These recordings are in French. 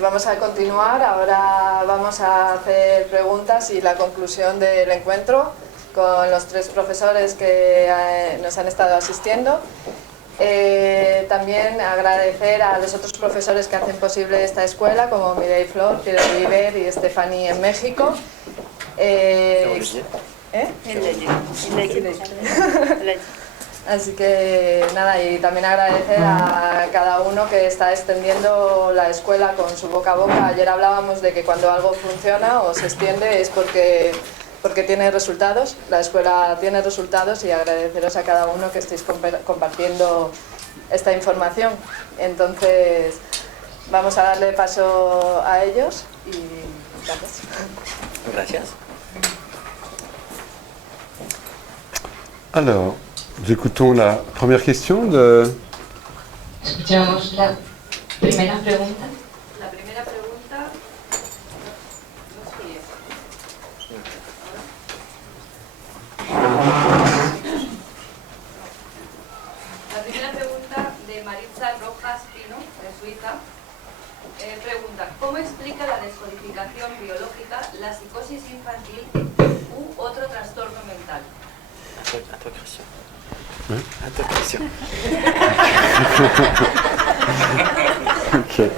vamos a continuar. Ahora vamos a hacer preguntas y la conclusión del encuentro con los tres profesores que nos han estado asistiendo. También agradecer a los otros profesores que hacen posible esta escuela, como Mireille Flor, Pilar Oliver y Stephanie en México. Así que nada, y también agradecer a cada uno que está extendiendo la escuela con su boca a boca. Ayer hablábamos de que cuando algo funciona o se extiende es porque tiene resultados, la escuela tiene resultados, y agradeceros a cada uno que estéis compartiendo esta información. Entonces vamos a darle paso a ellos y gracias. Gracias. Alors, nous écoutons la première question de... Escuchamos la primera pregunta. La primera pregunta... La primera pregunta de Maritza Rojas Pino, de Suiza, pregunta: ¿cómo explica la descodificación biológica la psicosis infantil u otro trastorno mental? À toi, Christian. À toi, Christian. Okay.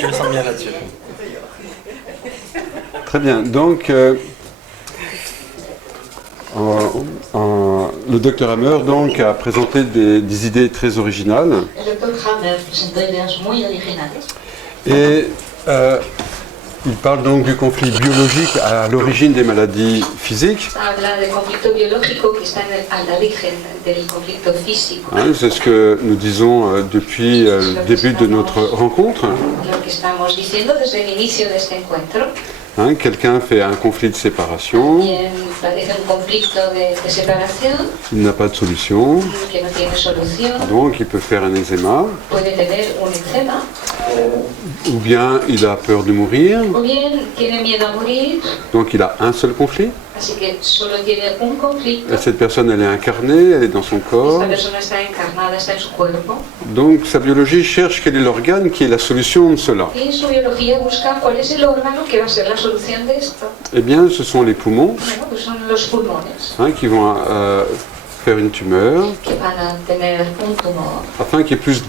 Je me sens bien là-dessus. Très bien. Donc, le docteur Hammer donc, a présenté des idées très originales. El doctor Hammer presentó ideas muy originales. Et il parle donc du conflit biologique à l'origine des maladies physiques. Habla de conflicto biológico que está al origen del conflicto físico. C'est ce que nous disons depuis le début de notre rencontre. Lo que estamos diciendo desde el inicio de este encuentro. Quelqu'un fait un conflit de séparation, Quien padece un conflicto de separación, il n'a pas de solution, que no tiene solución, donc il peut faire un eczéma, puede tener un eczema, ou bien il a peur de mourir, o bien tiene miedo a morir, donc il a un seul conflit. así que solo tiene un conflicto. Et cette personne, elle est incarnée, elle est dans son corps. Esta persona está encarnada, está en su cuerpo. Donc sa biologie cherche quel est l'organe qui est la solution de cela. Y su biología busca cuál es el órgano que va a ser la solución de esto. Eh bien, ce sont les poumons Bueno, pues son los pulmones, qui vont faire une tumeur que van a tener un tumor afin qu'il y ait plus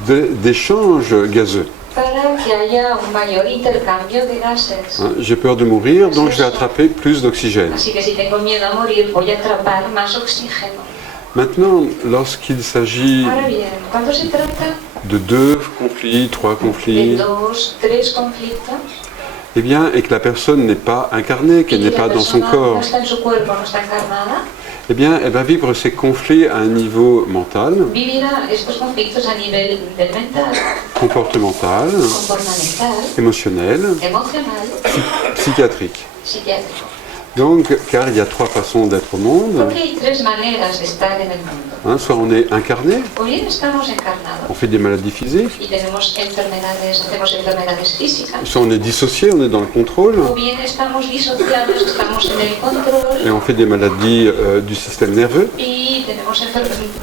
d'échanges gazeux. para que haya un mayor intercambio de gases. J'ai peur de mourir, donc je vais attraper plus d'oxygène. Así que si tengo miedo a morir, voy a atrapar más oxígeno. Maintenant, lorsqu'il s'agit Ahora bien, cuando se trata de 2 conflits, 3 de conflits, 2, 3 conflictos, eh bien, et que la personne n'est pas incarnée, qu'elle y n'est la pas dans son persona no corps, está en su cuerpo, no está encarnada, eh bien, elle va vivre ces conflits à un niveau mental, vivirá estos conflictos a nivel del mental, comportemental, comportamental, émotionnel, emocional, psychiatrique. psiquiátrico. Donc, car il y a 3 façons d'être au monde. Porque hay 3 maneras de estar en el mundo. Soit on est incarné, O bien estamos encarnados on fait des maladies physiques, y tenemos enfermedades, hacemos enfermedades físicas, soit on est dissocié, on est dans le contrôle, o bien estamos disociados, estamos en el control et on fait des maladies du système nerveux, y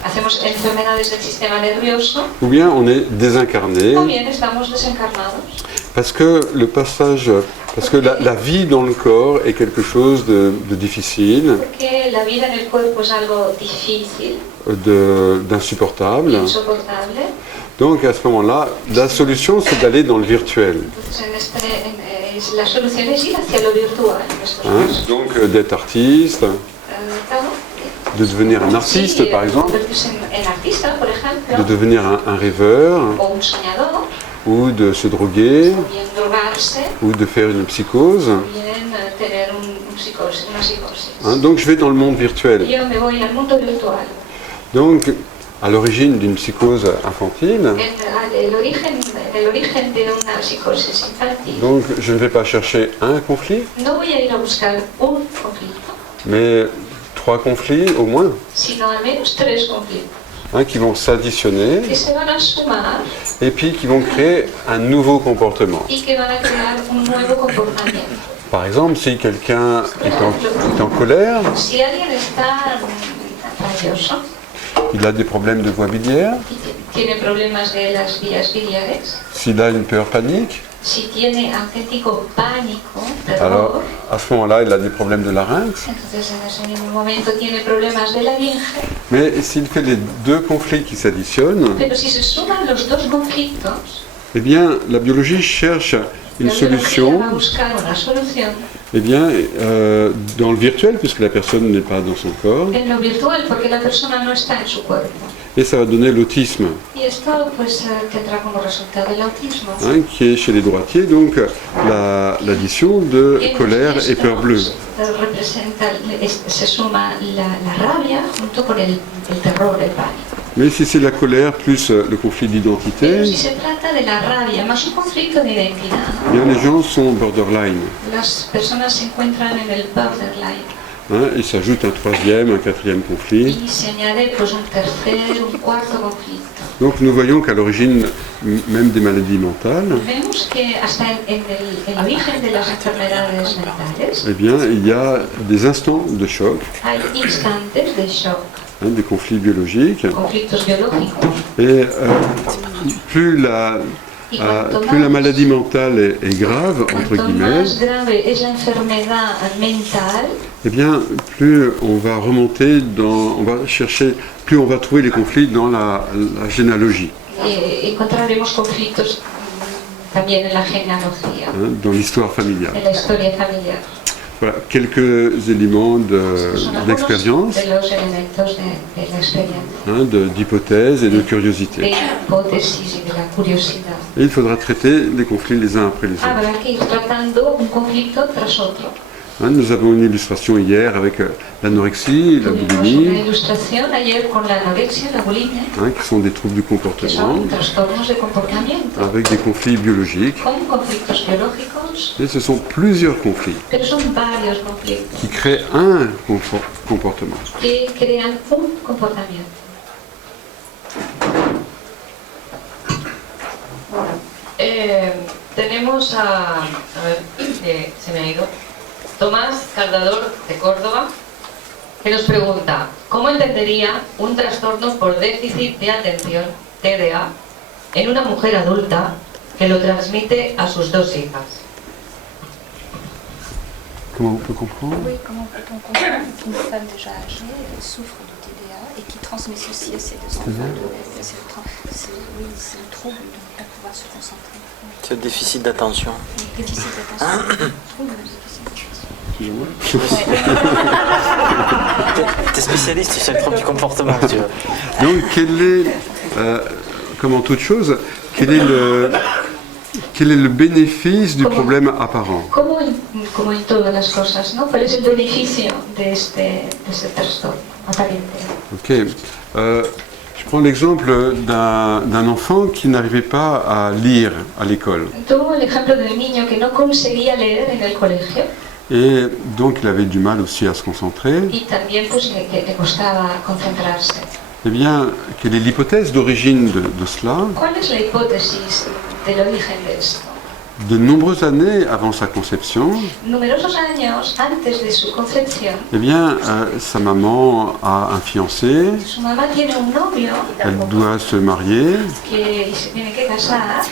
hacemos enfermedades del sistema nervioso, ou bien on est désincarné, o bien estamos desencarnados. parce que le passage, parce que la vie dans le corps est quelque chose de difficile, Porque la vida en el cuerpo es algo difícil, d'insupportable. insoportable. Donc à ce moment-là, la solution c'est d'aller dans le virtuel. Entonces la solución es ir hacia lo virtual en estos casos. Donc d'être artiste, Claro, de devenir un artiste sí, par exemple, convertirse en artista, por ejemplo, de devenir un rêveur, o un soñador, ou de se droguer, o bien drogarse, ou de faire une psychose. o bien tener una psicosis. Donc je vais dans le monde virtuel. Yo me voy al mundo virtual. Donc à l'origine d'une psychose infantile, El origen de una psicosis infantil. donc je ne vais pas chercher un conflit, No voy a ir a buscar un conflicto, mais 3 conflits au moins, sino al menos 3 conflictos qui vont s'additionner que se van a sumar et puis qui vont créer un nouveau comportement. y que van a crear un nuevo comportamiento. Par exemple, si quelqu'un est en colère, Si alguien está rabioso il a des problèmes de voie biliaire, y tiene problemas de las vías biliares, s'il a une peur panique, si tiene auténtico pánico, alors terror, à ce moment-là, il a des problèmes de larynx. entonces en ese mismo momento tiene problemas de laringe, Mais s'il fait les deux conflits qui s'additionnent, pero si se suman los dos conflictos, eh bien, la biologie cherche une la biología solution va a buscar una solución eh bien, dans le virtuel, puisque la personne n'est pas dans son corps, en lo virtual porque la persona no está en su cuerpo. et ça va donner l'autisme, Y esto pues tendrá como resultado el autismo. hein, qui est chez les droitiers, donc l'addition de Y en colère et peur bleue. representa, se suma la rabia junto con el terror, el pánico. Mais si c'est la colère plus le conflit Pero d'identité, si se trata de la rabia más un conflicto de identidad, eh bien, les gens sont borderline. las personas se encuentran en el borderline Hein, il s'ajoute un troisième, un quatrième conflit. y se añade pues un tercer, un cuarto conflicto. Donc nous voyons qu'à l'origine même des maladies mentales, Vemos que hasta en el origen de las enfermedades mentales eh bien, il y a des instants de choc, hay instantes de shock, hein, des conflits biologiques, conflictos biológicos. et plus Y cuanto plus la más- maladie mentale est grave, entre Cuanto guillemets, más grave es la enfermedad mental, eh bien, plus on va remonter on va chercher, plus on va trouver les conflits dans la généalogie, encontraremos conflictos también en la genealogía, hein, dans l'histoire familiale. en la historia familiar. Voilà, quelques éléments Son algunos d'expérience, de los elementos de la experiencia, hein, d'hypothèse et de de curiosité. hipótesis y de la curiosidad. Et il faudra traiter les conflits les uns après les autres. Habrá que ir tratando un conflicto tras otro. Hein, nous avons une illustration hier avec l'anorexie, la Tuvimos una boulimie, ilustración ayer con la anorexia, la bulimia, hein, qui sont des troubles du que comportement, son trastornos de comportamiento, avec des conflits biologiques. con conflictos biológicos, Et ce sont plusieurs conflits pero son varios conflictos qui créent un comportement. que crean un comportamiento. Tenemos a ver, se me ha ido, Tomás Cardador de Córdoba, que nos pregunta, ¿cómo entendería un trastorno por déficit de atención, TDA, en una mujer adulta que lo transmite a sus dos hijas? Comment on peut comprendre? Oui, comment peut-on comprendre qu'une femme déjà âgée souffre de TDA et qui transmet ceci à ses deux enfants? Oui, c'est le trouble de ne pas pouvoir se concentrer. C'est le déficit d'attention. Déficit d'attention, trouble de déficit d'attention. T'es spécialiste sur le trouble du comportement, si tu veux. Donc, quel est, comme en toute chose, quel est le bénéfice du problème apparent? Como en todas las cosas, ¿no? ¿Cuál es el beneficio de este trastorno aparente? Ok. Je prends l'exemple d'un enfant qui n'arrivait pas à lire à l'école. Tuvo el ejemplo del niño que no conseguía leer en el colegio Et donc, il avait du mal aussi à se concentrer. y también pues le costaba concentrarse. Eh bien, quelle est l'hypothèse d'origine de cela? ¿Cuál es la hipótesis del origen de esto? De nombreuses années avant sa conception, Numerosos años antes de su concepción, eh bien, sa maman a un fiancé, su mamá tiene un novio elle doit se marier, que se tiene que casar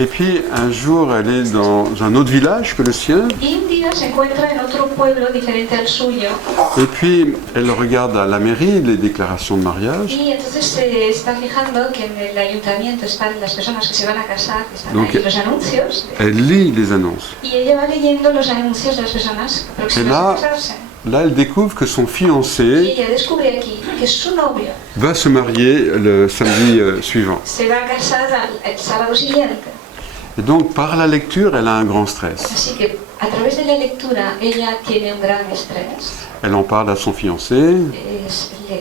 et puis un jour, elle est dans un autre village que le sien, y un día se encuentra en otro pueblo diferente al suyo et puis elle regarde à la mairie les déclarations de mariage, y entonces se está fijando que en el ayuntamiento están las personas que se van a casar, que están Donc, ahí los anuncios, elle lit les annonces. y ella va leyendo los anuncios de las personas próximas là- a casarse. Là, elle découvre que son Y fiancé ella descubre aquí que su novio va se marier le samedi suivant. se va a casar el sábado siguiente. Et donc, par la lecture, elle a un grand stress. Así que a través de la lectura ella tiene un gran estrés. Elle en parle à son fiancé.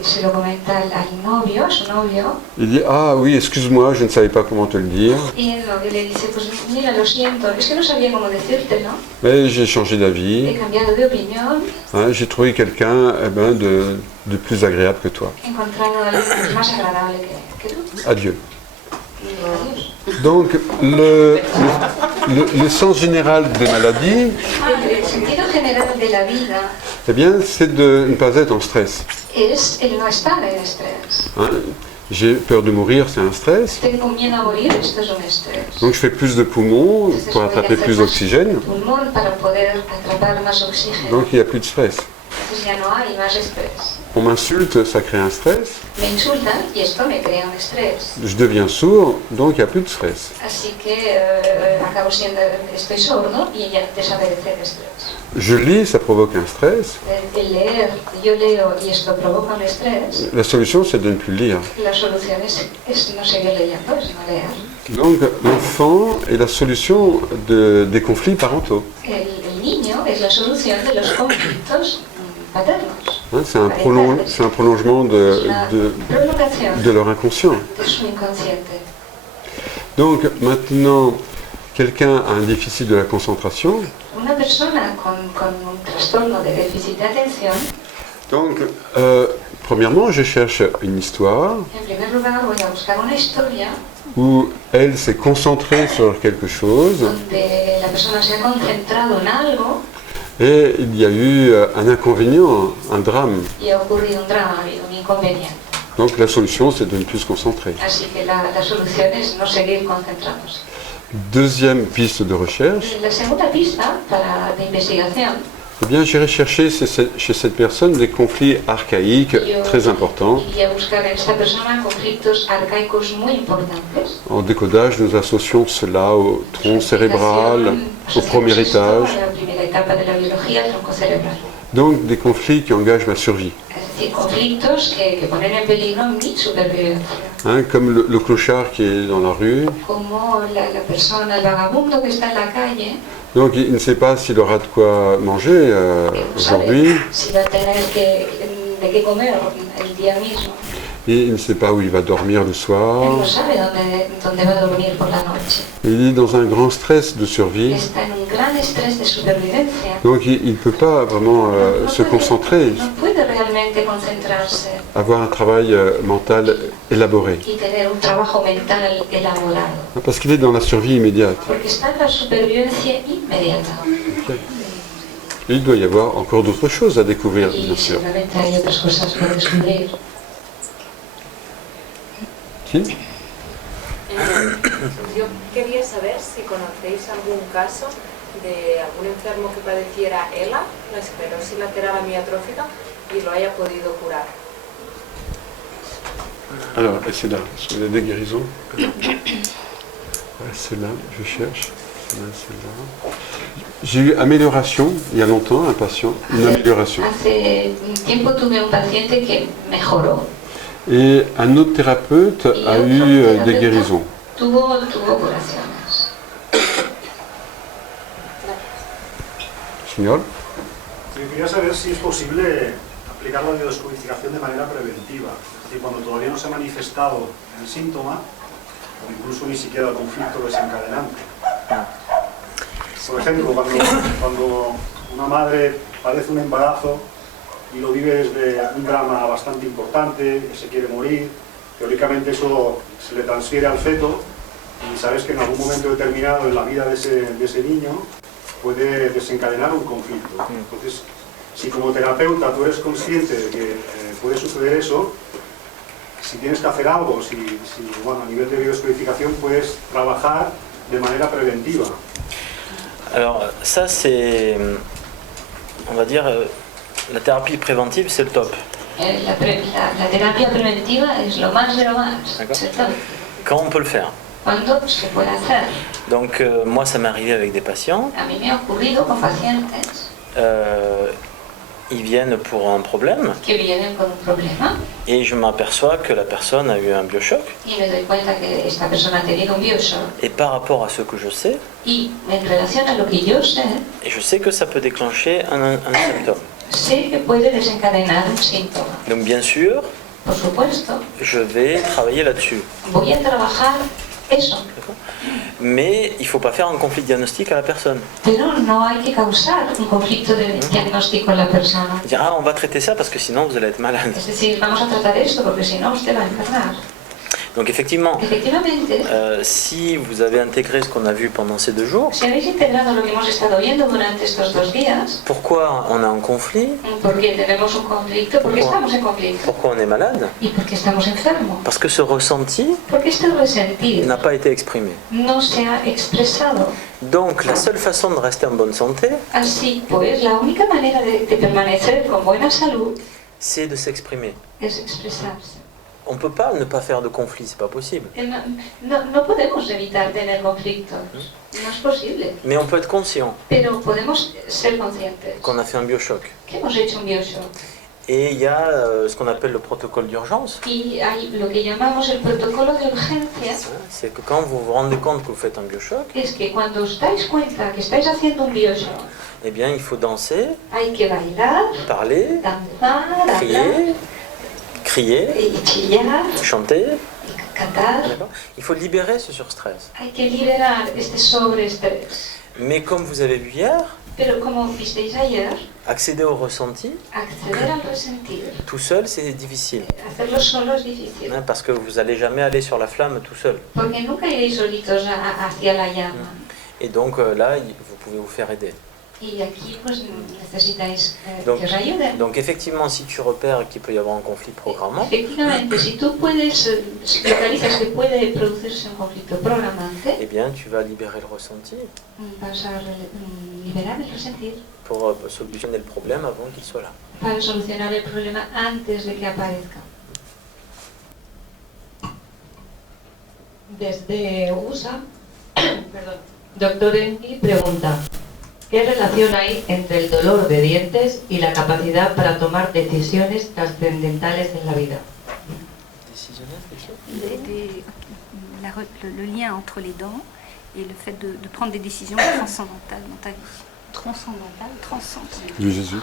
Se lo comenta al novio, a su novio, Il dit « Ah oui, excuse-moi, je ne savais pas comment te le dire, y el novio le dice, pues mira, lo siento, es que no sabía cómo decírtelo, mais j'ai changé he d'avis. cambiado de opinión, Hein, j'ai trouvé quelqu'un de plus agréable que toi. he encontrado a alguien más agradable que tú. Adieu. Y adiós. Donc, le sens général des maladies, El sentido general de la vida eh bien, c'est de ne pas être en stress. es el no estar en estrés. Hein. J'ai peur de mourir, c'est un stress. Tengo miedo a morir, esto es un estrés. Donc je fais plus de poumons pour attraper plus d'oxygène. Pulmón para poder atrapar más oxígeno. Donc il n'y a plus de stress. Entonces ya no hay más estrés. On m'insulte, ça crée un stress. Me insultan y esto me crea un estrés. Je deviens sourd, donc il n'y a plus de stress. Así que acabo siendo, estoy sordo y ya desaparece el estrés. Je lis, ça provoque un stress. El leer, yo leo y esto provoca un estrés. La solution, c'est de ne plus lire. La solución es no seguir leyendo, es no leer. Donc l'enfant est la solution des conflits parentaux. El niño es la solución de los conflictos paternos. Hein, c'est un prolongement de leur inconscient. De su inconsciente. Donc maintenant, quelqu'un a un déficit de la concentration. Una persona con un trastorno de déficit de atención, Donc, premièrement, je cherche une histoire en primer lugar voy a buscar una historia où elle s'est concentrée sur quelque chose donde la persona se ha concentrado en algo et il y a eu un inconvénient, un drame. y ha ocurrido un drama, ha habido un inconveniente. Donc la solution, c'est de ne plus se concentrer. Así que la solución es no seguir concentrándose. Deuxième piste de recherche, La segunda pista de investigación, eh bien, j'irai chercher chez cette personne des conflits archaïques très importants. iría a buscar en esta persona conflictos arcaicos muy importantes. En décodage, nous associons cela au tronc cérébral, au premier étage. La primera etapa de la biología, el tronco cerebral. Donc des conflits qui engagent ma survie. Es decir, conflictos que ponen en peligro mi supervivencia. Hein, comme le clochard qui est dans la rue. Como la persona, el vagabundo que está en la calle, Donc il ne sait pas s'il aura de quoi manger aujourd'hui. si va a tener de qué comer el día mismo. Et il ne sait pas où il va dormir le Él soir. no sabe dónde va a dormir por la noche. Il est dans un grand stress de survie. Está en un gran estrés de supervivencia. Donc il ne peut pas vraiment se concentrer, No puede realmente concentrarse avoir un travail mental élaboré. y tener un trabajo mental elaborado. Parce qu'il est dans la survie immédiate. Porque está en la supervivencia inmediata. Et il doit y avoir encore d'autres choses à découvrir, Y bien sûr. seguramente hay otras cosas por descubrir. Si? Yo quería saber si conocéis algún caso de algún enfermo que padeciera ELA, la esclerosis lateral amiotrófica, y lo haya podido curar. Alors, c'est là, sur les déguérisons. Ouais, c'est là, je cherche. C'est là, c'est là. J'ai eu amélioration, il y a longtemps, un patient, une amélioration. Hace tiempo tuve un paciente que mejoró. Et un autre thérapeute a eu des guérisons. Tuvo curaciones. Señor? Sí, quería saber si es posible aplicar la biodescodificación de manera preventiva. Es decir, cuando todavía no se ha manifestado el síntoma, o incluso ni siquiera el conflicto desencadenante. Por ejemplo, cuando una madre padece un embarazo y lo vive desde un drama bastante importante, que se quiere morir, teóricamente eso se le transfiere al feto y sabes que en algún momento determinado en la vida de ese niño puede desencadenar un conflicto. Entonces, si como terapeuta tú eres consciente de que puede suceder eso, si tienes que hacer algo, bueno, a nivel de biodescodificación puedes trabajar de manera preventiva. Alors ça c'est, on va dire, la thérapie préventive c'est le top. La terapia preventiva es lo más de lo más. D'accord. Es el top. Quand on peut le faire. Cuando se puede hacer. Donc moi ça m'est arrivé avec des patients. A mí me ha ocurrido con pacientes Ils viennent pour un problème que vienen con un problema et je m'aperçois que la personne a eu un biochoc. y me doy cuenta que esta persona ha tenido un bioshock. Et par rapport à ce que je sais, Y en relación a lo que yo sé, et je sais que ça peut déclencher un symptôme. sé que puede desencadenar un síntoma. Donc bien sûr, Por supuesto, je vais travailler là-dessus. voy a trabajar eso. Mais il ne faut pas faire un conflit diagnostique à la personne. Pero no hay que causar un conflicto de diagnóstico en la persona. Dire on va traiter ça parce que sinon vous allez être malade. Es decir, vamos a tratar esto porque si no usted va a enfermar. Donc effectivement, Efectivamente, si vous avez intégré ce qu'on a vu pendant ces 2 jours, si habéis integrado lo que hemos estado viendo durante estos 2 días, pourquoi on a un conflit, porque tenemos un conflicto, porque estamos en conflicto pourquoi on est malade, y porque estamos enfermos, parce que ce ressenti porque este resentir n'a pas été exprimé. no se ha expresado. Donc la seule façon de rester en bonne santé, Así pues, la única manera de permanecer con buena salud c'est de s'exprimer. es expresarse. On ne peut pas ne pas faire de conflit, c'est pas possible. No podemos evitar tener conflictos, no es posible, Mais on peut être conscient pero podemos ser conscientes qu'on a fait un biochoc. que hemos hecho un bioshock. Et il y a ce qu'on appelle le protocole d'urgence. Y hay lo que llamamos el protocolo de urgencia, C'est que quand vous vous rendez compte que vous faites un biochoc, es que cuando os dais cuenta que estáis haciendo un bioshock, eh bien il faut danser, hay que bailar, parler, danzar, crier, crier, y chillar, chanter. y cantar. D'accord ? Il faut libérer ce surstress. Hay que liberar este sobreestrés. Mais comme vous avez vu hier, Pero como visteis ayer, accéder au ressenti, acceder al resentir, tout seul, c'est difficile. hacerlo solo es difícil. Hein, parce que vous n'allez jamais aller sur la flamme tout seul. Porque nunca iréis solitos hacia la llama. Et donc là, vous pouvez vous faire aider. Y aquí pues necesitáis que os ayuden. Donc effectivement, si tu repères qu'il peut y avoir un conflit programmant, Efectivamente, si tú puedes, localizas que puede producirse un conflicto programante, eh bien tu vas libérer le ressenti vas a liberar el resentir pour solutionner le problème avant qu'il soit là. para solucionar el problema antes de que aparezca. Desde USA, perdón, Dr. Enki pregunta, ¿qué relación hay entre el dolor de dientes y la capacidad para tomar decisiones trascendentales en la vida? Le lien entre les dents et le fait de prendre des décisions transcendantales dans ta vie. Transcendantales. Du Jésus.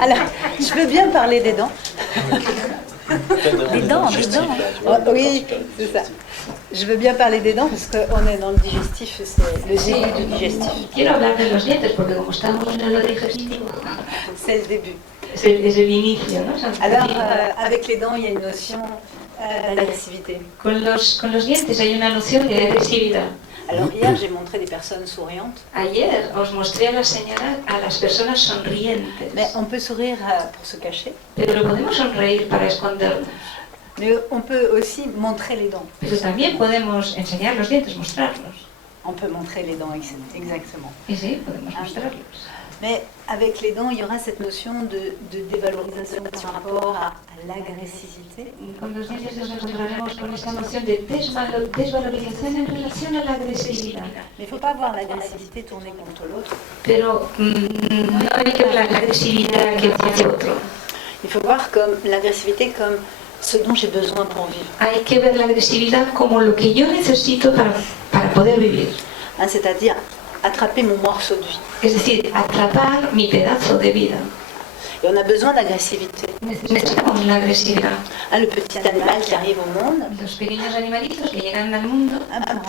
Alors, je veux bien parler des dents. Des dents. Oh, oui, c'est ça. Je veux bien parler des dents parce qu'on est dans le digestif, c'est le début du digestif. Quiero hablar de los dientes porque como estamos en lo digestivo, C'est le début. es el inicio, ¿no? Alors, avec les dents, il y a une notion d'agressivité. Con los dientes hay una noción de agresividad. Alors, hier, j'ai montré des personnes souriantes. Ayer os mostré a las personas sonrientes, Mais on peut sourire pour se cacher, pero podemos sonreír para escondernos. mais on peut aussi montrer les dents. Pero también podemos enseñar los dientes, mostrarlos. On peut montrer les dents, exactement. Y sí, podemos mostrarlos. Mais avec les dents, il y aura cette notion de dévalorisation par rapport à l'agressivité. Con los dientes nos encontraremos con esta noción de desvalorización en relación a la agresividad. Mais il ne faut pas voir l'agressivité tournée contre l'autre. Pero no hay que ver la agresividad que hacia otro. Il faut voir l'agressivité comme ce dont j'ai besoin pour vivre. Hay que ver la agresividad como lo que yo necesito para poder vivir. C'est-à-dire attraper mon morceau de vie. Es decir, atrapar mi pedazo de vida. Et on a besoin d'agressivité. Necesitamos la agresividad. Le petit animal qui arrive au monde Los pequeños animalitos que llegan al mundo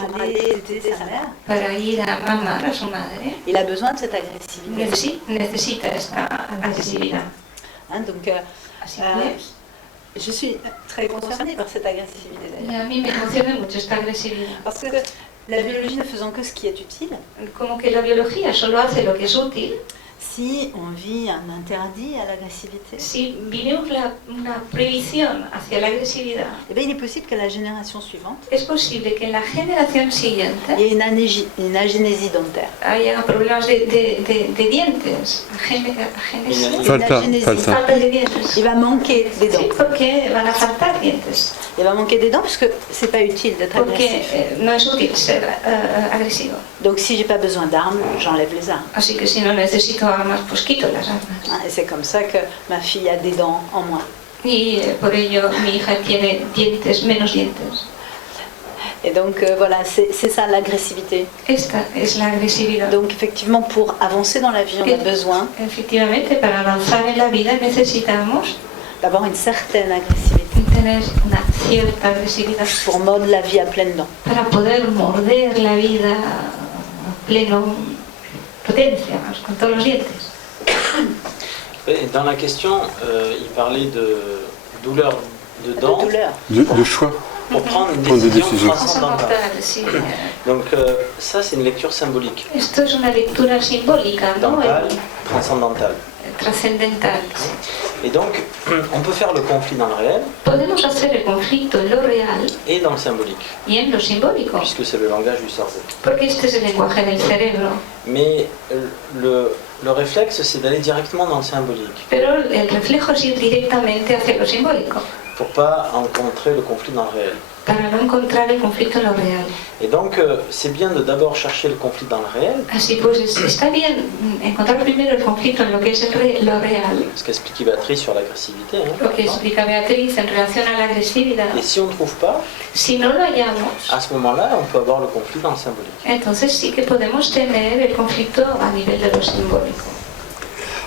pour aller aider sa mère, para ir a mamar a su madre, il a besoin de cette agressivité. necesita esta agresividad. Donc, Así pues, je suis très concernée par cette agressivité y d'ailleurs. a mí me concierne mucho esta agresividad. Parce que la biologie ne faisant que ce qui est utile, Como que la biología solo hace lo que es útil. si on vit un interdit à l'agressivité, Si vivimos una prohibición hacia la agresividad, eh bien, il est possible que la génération suivante, es posible que en la generación siguiente il y ait une agénésie dentaire. haya problemas de dientes, génesis, falta de dientes. Il va manquer des Sí, dents. porque van a faltar dientes, Il va manquer des dents parce que c'est pas utile d'être porque agressif. no es útil ser agresivo. Donc si j'ai pas besoin d'armes, j'enlève les armes. Así que si no necesito armas, pues quito las armas. Et c'est comme ça que ma fille a des dents en moins. Y por ello mi hija tiene menos dientes. Et donc voilà, c'est ça l'agressivité. Esta es la agresividad. Donc effectivement, pour avancer dans la vie, on a besoin Efectivamente, para avanzar en la vida necesitamos d'avoir une certaine agressivité tener una cierta agresividad pour mordre la vie à pleines dents. para poder morder la vida a pleno potencia, con todos los dientes. Et dans la question, il parlait de douleur dedans. De choix. Pour prendre une Prendre des décision décisions. transcendantale. Sí. Donc ça, c'est une lecture symbolique. Esto es una lectura simbólica, ¿no? Dentale, transcendantale. Trascendental. Et donc, on peut faire le conflit dans le réel Podemos hacer el conflicto en lo real et dans le symbolique, y en lo simbólico, puisque c'est le langage du cerveau. porque este es el lenguaje del cerebro. Mais le réflexe, c'est d'aller directement dans le symbolique, Pero el reflejo es ir directamente hacia lo simbólico, pour pas rencontrer le conflit dans le réel. para no encontrar el conflicto en lo real. Et donc, c'est bien de d'abord chercher le conflit dans le réel, Así pues, está bien encontrar primero el conflicto en lo que es lo real, ce qu'explique Béatrice sur l'agressivité. lo que explica Beatriz en relación a la agresividad. Et si on ne trouve pas, Si no lo hallamos, à ce moment-là, on peut avoir le conflit dans le symbolique. entonces sí que podemos tener el conflicto a nivel de lo simbólico.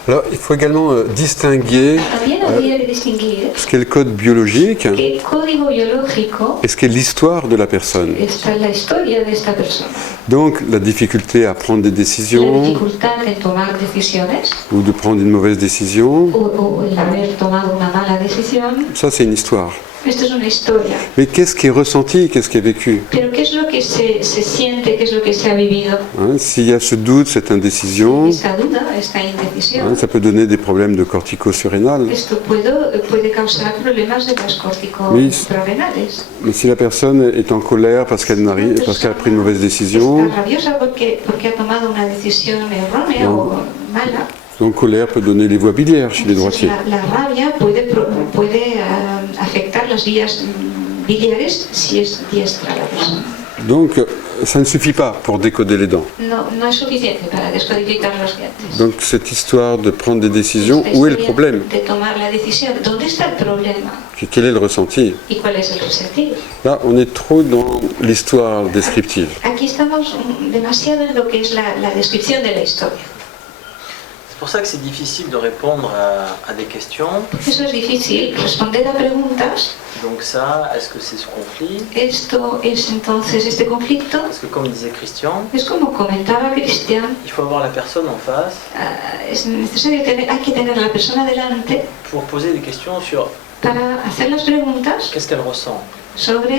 Alors, il faut également distinguer También habría que distinguir ce qu'est le code biologique que el código biológico et ce qu'est l'histoire de la personne. está en la historia de esta persona. Donc, la difficulté à prendre des La décisions dificultad en tomar decisiones ou de prendre une mauvaise décision, o el haber tomado una mala decisión, ça c'est une histoire. esto es una historia. Mais qu'est-ce qui est ressenti, qu'est-ce qui est vécu? Pero ¿qué es lo que se siente, qué es lo que se ha vivido? Hein, s'il y a ce doute, cette indécision, Esa duda, esta indecisión, hein, ça peut donner des problèmes de cortico-surrénal. esto puede causar problemas de las corticoprorrenales. Mais si la personne est en colère parce qu'elle a pris une mauvaise décision, Está rabiosa porque ha tomado una decisión errónea No. o mala. donc colère peut donner les voies biliaires chez les droitiers. La rabia puede afectar las vías biliares si es diestra la persona. Donc ça ne suffit pas pour décoder les dents. No es suficiente para descodificar los dientes. Donc cette histoire de prendre des décisions, où est le problème? De tomar la decisión. ¿Dónde está el problema? Quel est le ressenti? ¿Y cuál es el resentido? Là, on est trop dans l'histoire descriptive. Aquí estamos demasiado en lo que es la descripción de la historia. C'est pour ça que c'est difficile de répondre à des questions. Eso es difícil, responder a preguntas. Donc ça, est-ce que c'est ce conflit? Esto es entonces este conflicto. Parce que comme disait Christian, Es como comentaba Cristian, il faut avoir la personne en face es necesario hay que tener a la persona delante pour poser des questions sur para hacer las preguntas qu'est-ce qu'elle ressent. sobre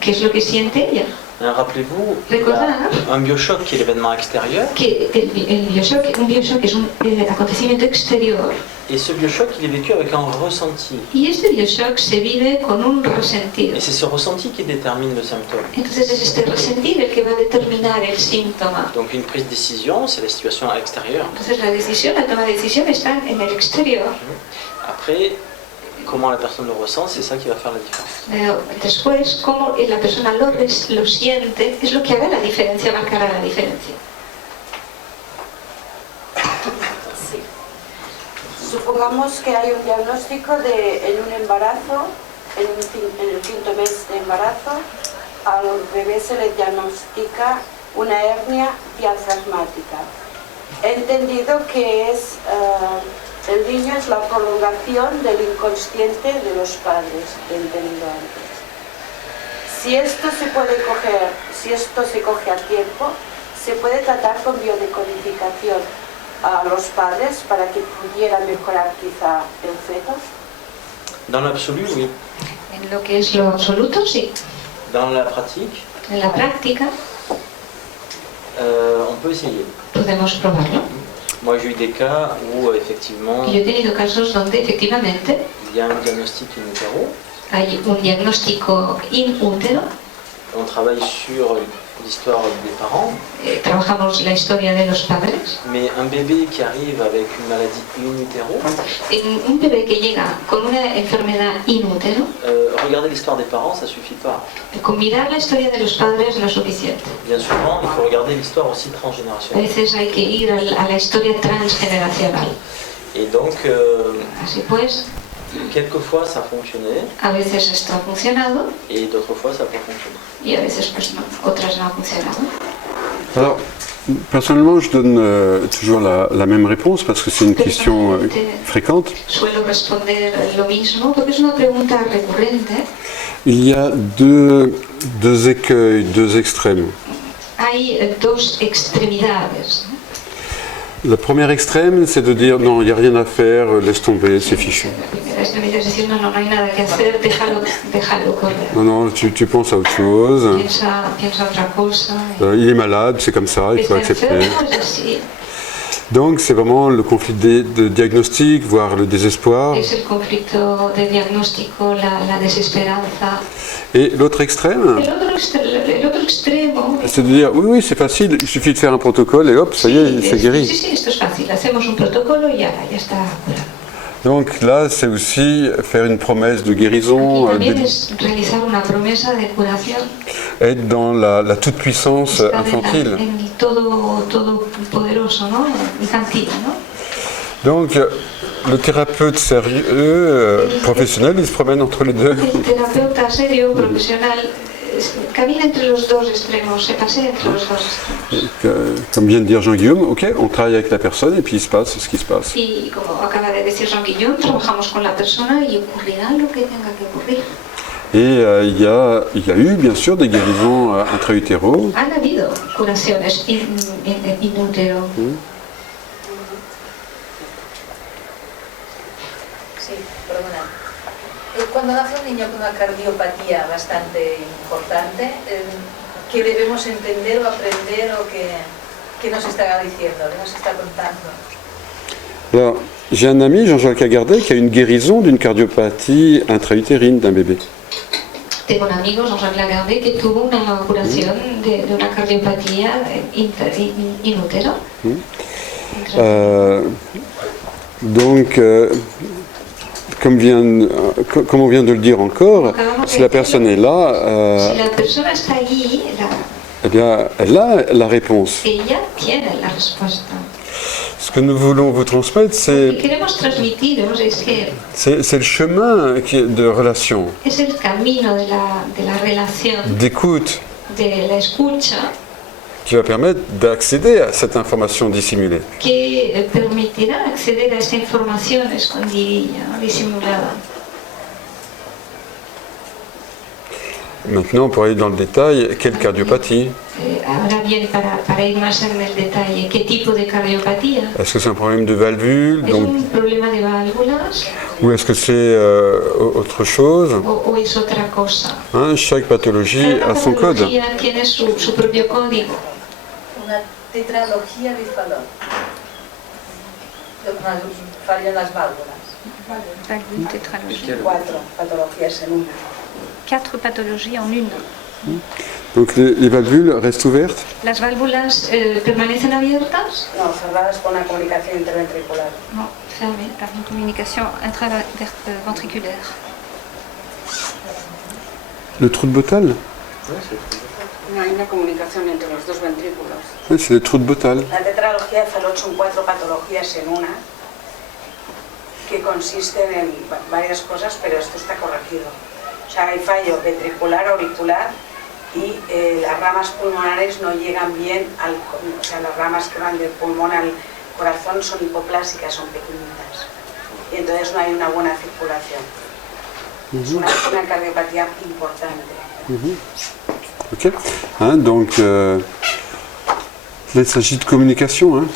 qué es lo que siente ella. Rappelez-vous, il y a un biochoc qui est l'événement extérieur. Que un biochoc es un acontecimiento exterior. Et ce biochoc, il est vécu avec un ressenti. Y este biochoc se vive con un resentido. Et c'est ce ressenti qui détermine le symptôme. Entonces es este resentido el que va a determinar el síntoma. Donc une prise de décision, c'est la situation extérieure. Entonces la decisión, la toma de decisión está en el exterior. Après, comment la personne le ressent, c'est ça qui va faire la différence. Después, cómo la persona lo siente, es lo que hará la diferencia, marcará la diferencia. Sí. Supongamos que hay un diagnóstico en un embarazo, en el 5º mes de embarazo, al bebé se le diagnostica una hernia diafragmática. He entendido que el niño es la prolongación del inconsciente de los padres, he entendido antes. Si esto se coge a tiempo, se puede tratar con biodecodificación a los padres para que pudiera mejorar quizá el feto. Dans l'absolu, oui. En lo que es lo absoluto, sí. Dans la pratique, En la práctica, on peut essayer. podemos probarlo. Moi, j'ai eu des cas où, effectivement, Yo he tenido casos donde efectivamente il y a un diagnostic in utero. hay un diagnóstico in útero. On travaille sur l'histoire des parents. Trabajamos la historia de los padres. Mais un bébé qui arrive avec une maladie in utero, Un bebé que llega con una enfermedad in útero, regarder l'histoire des parents, ça suffit pas. con mirar la historia de los padres no es suficiente. Bien souvent, il faut regarder l'histoire aussi A transgénérationnelle. veces hay que ir a la historia transgeneracional. Et donc, Así pues, quelquefois ça a fonctionné, a veces esto ha funcionado et d'autres fois ça n'a pas fonctionné. y a veces pues no, otras no han funcionado. Alors, personnellement, je donne toujours la même réponse parce que c'est une question fréquente. Suelo responder lo mismo porque es una pregunta recurrente. Il y a deux écueils, deux extrêmes. Hay dos extremidades. La première extrême, c'est de dire non, il n'y a rien à faire, laisse tomber, c'est fichu. La extremidad es decir, no, no hay nada que hacer, déjalo correr. Non, non, tu penses à autre chose. Piensa otra cosa. Il est malade, c'est comme ça, il faut accepter. Es así. Donc c'est vraiment le conflit de diagnostic, voire le désespoir. Es el conflicto de diagnóstico, la desesperanza. Et l'autre extrême, El otro extremo. c'est de dire oui, oui, c'est facile, il suffit de faire un protocole et hop, ça y est, c'est guéri. Sí, esto es fácil. Hacemos un protocolo y ya está curado. Donc là, c'est aussi faire une promesse de guérison, Realizar una promesa de curación. être dans la toute-puissance infantile. En el todo poderoso, ¿no? Infantil, ¿no? Donc le thérapeute sérieux, professionnel, il se promène entre les deux. El terapeuta serio, profesional, camina entre los dos extremos, se pasea entre los dos extremos. Comme vient de dire Jean-Guillaume, ok, on travaille avec la personne et puis il se passe ce qui se passe. Y como acaba de decir Jean-Guillaume, trabajamos con la persona y ocurrirá lo que tenga que ocurrir. Et il y a eu bien sûr des guérisons intra-utéro. Han habido curaciones in utero. Sí, perdona. Cuando nace un niño con una cardiopatía bastante importante, ¿qué debemos entender o aprender o qué nos está diciendo, qué nos está contando? Alors, j'ai un ami, Jean-Jacques Agardet, qui a une guérison d'une cardiopathie intra-utérine d'un bébé. Tengo un amigo, Jean-Jacques Lagarde, que tuvo una curación de una cardiopatía in utero. Donc, comme on vient de le dire encore, si la personne est là, si la persona está allí, eh bien, elle a la réponse. Ella tiene la respuesta. Ce que nous voulons vous transmettre, c'est le chemin de relation, d'écoute, qui va permettre d'accéder à cette information dissimulée. Maintenant, pour aller dans le détail, quelle cardiopathie? Ahora bien, para ir más en el detalle, ¿qué tipo de cardiopatía? Est-ce que c'est un problème de valvule? ¿Es un problema de válvulas? Ou est-ce que c'est autre chose? ¿O es otra cosa? Hein, chaque pathologie a son code. Cada patología tiene su propio código. Una tetralogía bifalón. Una falla en las válvulas. Valvule tétralogie. 4 patologías en una. 4 pathologies en une. Donc les valvules restent ouvertes? ¿Las válvulas permanecen abiertas? No, cerradas con una comunicación interventricular. No, fermées par une communication intraventriculaire. Le trou de Bottal? No hay una comunicación entre los dos ventrículos. Oui, c'est le trou de Bottal. La tetralogía de Fallot son 4 patologías en una que consisten en varias cosas, pero esto está corregido. O sea, hay fallo ventricular, auricular y las ramas pulmonares no llegan bien o sea, las ramas que van del pulmón al corazón son hipoplásicas, son pequeñitas y entonces no hay una buena circulación. Es una cardiopatía importante. Ok. Hein, donc, là, il s'agit de communication. Hein.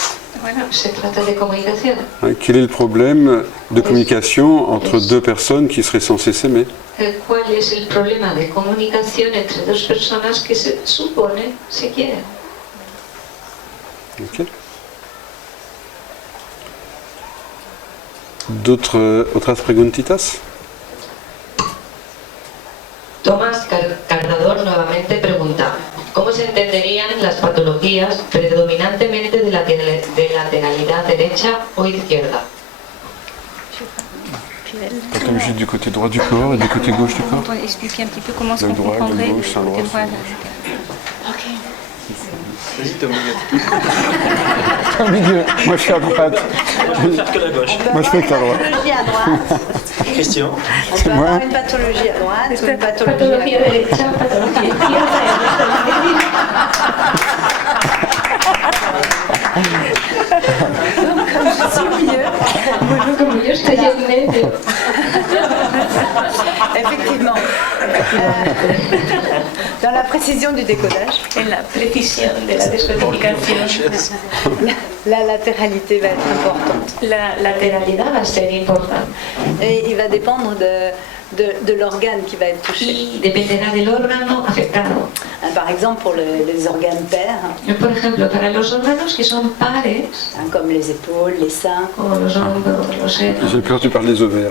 Bueno, se trata de comunicación. Hein, quel est le problème de communication entre deux personnes qui seraient censées s'aimer? ¿Cuál es el problema de comunicación entre dos personas que se supone se quieren? Ok. Otras preguntitas? Tomás Carnador nuevamente pregunta, ¿cómo se entenderían las patologías predominantemente de lateralidad derecha o izquierda? Pathologie du côté droit du corps et du côté gauche du corps. On va expliquer un petit peu comment est-ce Le qu'on droit, comprendrait le gauche, le côté droit. droit. Ok. Vas-y, t'es au milieu. Au milieu, moi je suis à droite. Que la gauche. Moi je fais que la droite. Pathologie à droite. Christian. On peut avoir une pathologie à droite, une pathologie à Patología gauche. derecha, patología izquierda, Comme je suis au milieu. Bueno, como yo estoy en medio. Effectivement. Dans la précision du décodage, En la precisión de la descodificación, la latéralité va être importante. la lateralidad va a ser importante. Et il va dépendre de l'organe qui va être touché. Y dependerá del órgano afectado. Par exemple, pour les organes pairs, Por ejemplo, para los órganos que son pares, comme les épaules, les seins, como los hombros, los senos, J'ai peur que tu parles des ovaires.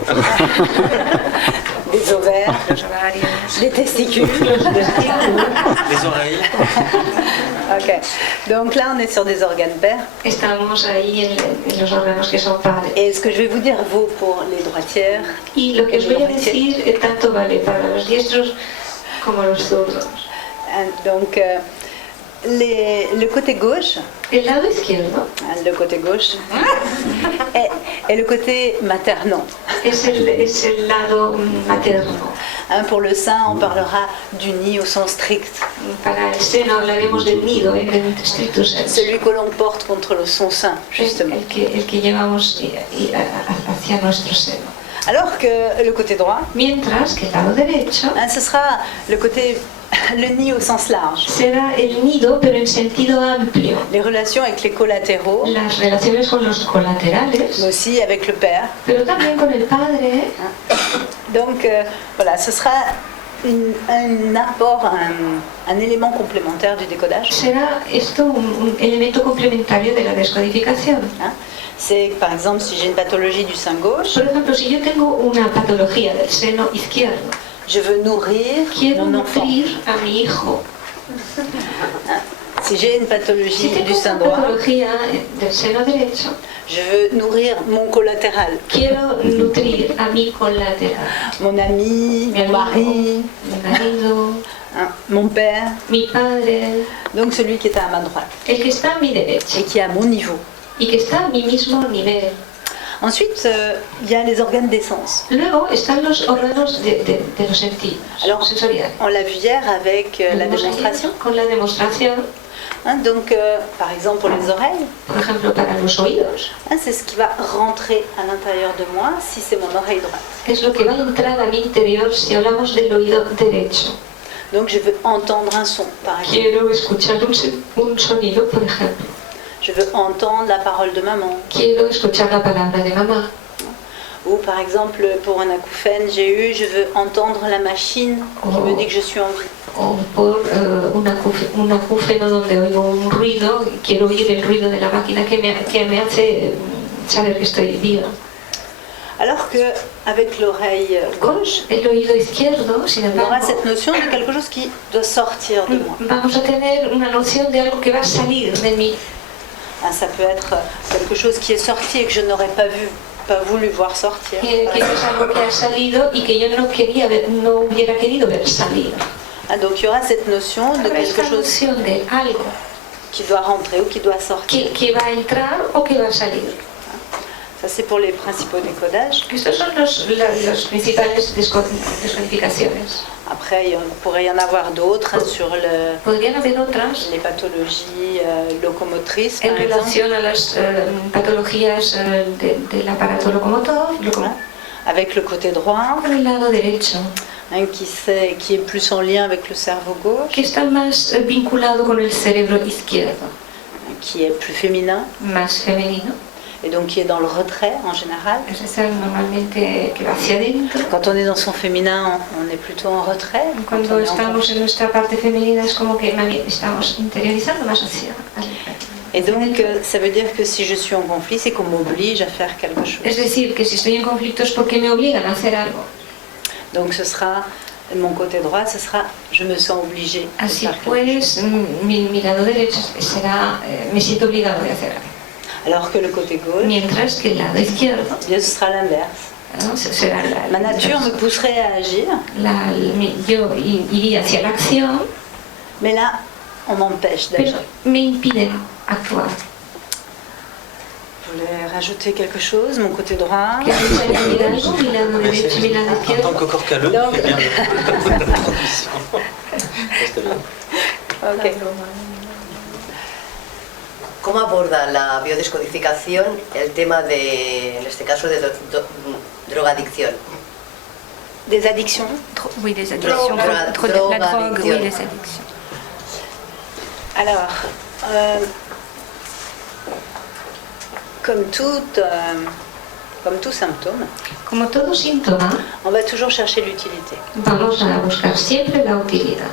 des ovaires, los ovarios, des testicules. Les oreilles. Ok. Donc là, on est sur des organes pairs. estamos ahí en los órganos que son pares. Et ce que je vais vous dire vaut pour les droitières. Y lo que os voy a decir tanto vale para los diestros como los zurdos. Donc, le côté gauche, El lado izquierdo le côté gauche, est le côté maternant. es el lado materno. Pour le sein, on parlera du nid au sens strict. Para el seno hablaremos del nido, en estricto senso. Celui que l'on porte contre son sein, justement. El que llevamos hacia nuestro seno. Alors que le côté droit, Mientras que el lado derecho ce sera le nid au sens large. será el nido, pero en sentido amplio. Les relations avec les collatéraux, Las relaciones con los colaterales, mais aussi avec le père. pero también con el padre. Donc voilà, ce sera un apport, un élément complémentaire du décodage. Será esto un elemento complementario de la descodificación. C'est par exemple si j'ai une pathologie du sein gauche, Por ejemplo, si yo tengo una patología del seno izquierdo, je veux nourrir quiero mon enfant. nutrir a mi hijo. Si j'ai une Si pathologie tengo du sein una droit, patología del seno derecho, je veux nourrir mon collatéral, quiero nutrir a mi colateral. mon ami, mon mari, Mi marido, mon père, mi padre, donc celui qui est à ma droite el que está a mi derecha et qui est à mon niveau. y que está a mi mismo nivel. Ensuite, il y a les organes des sens. Luego están los órganos de los sentidos sensoriales. On l'a vu hier avec la Vimos ayer démonstration. con la demostración, Donc, par exemple, pour les oreilles, por ejemplo, para los oídos. c'est ce qui va rentrer à l'intérieur de moi si c'est mon oreille droite. Es lo que va a entrar a mi interior si hablamos del oído derecho. Donc, je veux entendre un son, par exemple. Quiero escuchar un sonido, por ejemplo. Je veux entendre la parole de maman. Quiero escuchar la palabra de mamá. Ou par exemple, pour un acouphène, je veux entendre la machine qui me dit que je suis en vie. O por un acúfeno donde oigo un ruido, quiero oír el ruido de la máquina que me hace saber que estoy viva. Alors qu'avec l'oreille gauche, El oído izquierdo, sin on aura embargo, cette notion de quelque chose qui doit sortir de moi. vamos a tener una noción de algo que va a salir de mí. Ça peut être quelque chose qui est sorti et que je n'aurais pas voulu voir sortir. Que es algo que ha salido y que yo no hubiera querido ver salir. Donc il y aura cette notion de Habrá quelque esta chose noción de algo qui doit rentrer ou qui doit sortir. que va a entrar o que va a salir. Ça c'est pour les principaux décodages. Estos son los principales descodificaciones. Après, il pourrait y en avoir d'autres sur Podrían haber otras les pathologies locomotrices, en par exemple. relación a las patologías del aparato locomotor, Avec le côté droit, con el lado derecho, qui est plus en lien avec le cerveau gauche, que está más vinculado con el cerebro izquierdo, qui est plus féminin, más femenino. et donc qui est dans le retrait en général. Es el normalmente que va hacia adentro. Quand on est dans son féminin, on est plutôt en retrait. Quand Cuando on est en estamos en nuestra parte femenina es como que estamos interiorizando más hacia Et donc, ça veut dire que si je suis en conflit, c'est qu'on m'oblige à faire quelque chose. Es decir, que si estoy en conflicto es porque me obligan a hacer algo. Donc, ce sera, mon côté droit, ce sera, je me sens obligée. de Así faire quelque chose. pues, mi lado derecho será, me siento obligado a hacer algo. Alors que le côté gauche, Mientras que el lado izquierdo, bien, ce sera l'inverse. ¿no? será Ma nature me pousserait à agir, yo iría hacia la acción, mais là, on m'empêche pero d'agir. me impiden actuar. Je voulais rajouter quelque chose, mon côté droit. ¿Quieres añadir algo? Mi lado derecho y mi lado En izquierdo. tant que corps calleux, Donc- tu fais bien la transition. Está bien. Ok. ¿Cómo aborda la biodescodificación el tema de, en este caso, de drogadicción? Des addictions? Oui, des addictions. La drogue, oui, les addictions. Alors, comme tout symptôme, Como todo síntoma, on va toujours chercher l'utilité. vamos a buscar siempre la utilidad.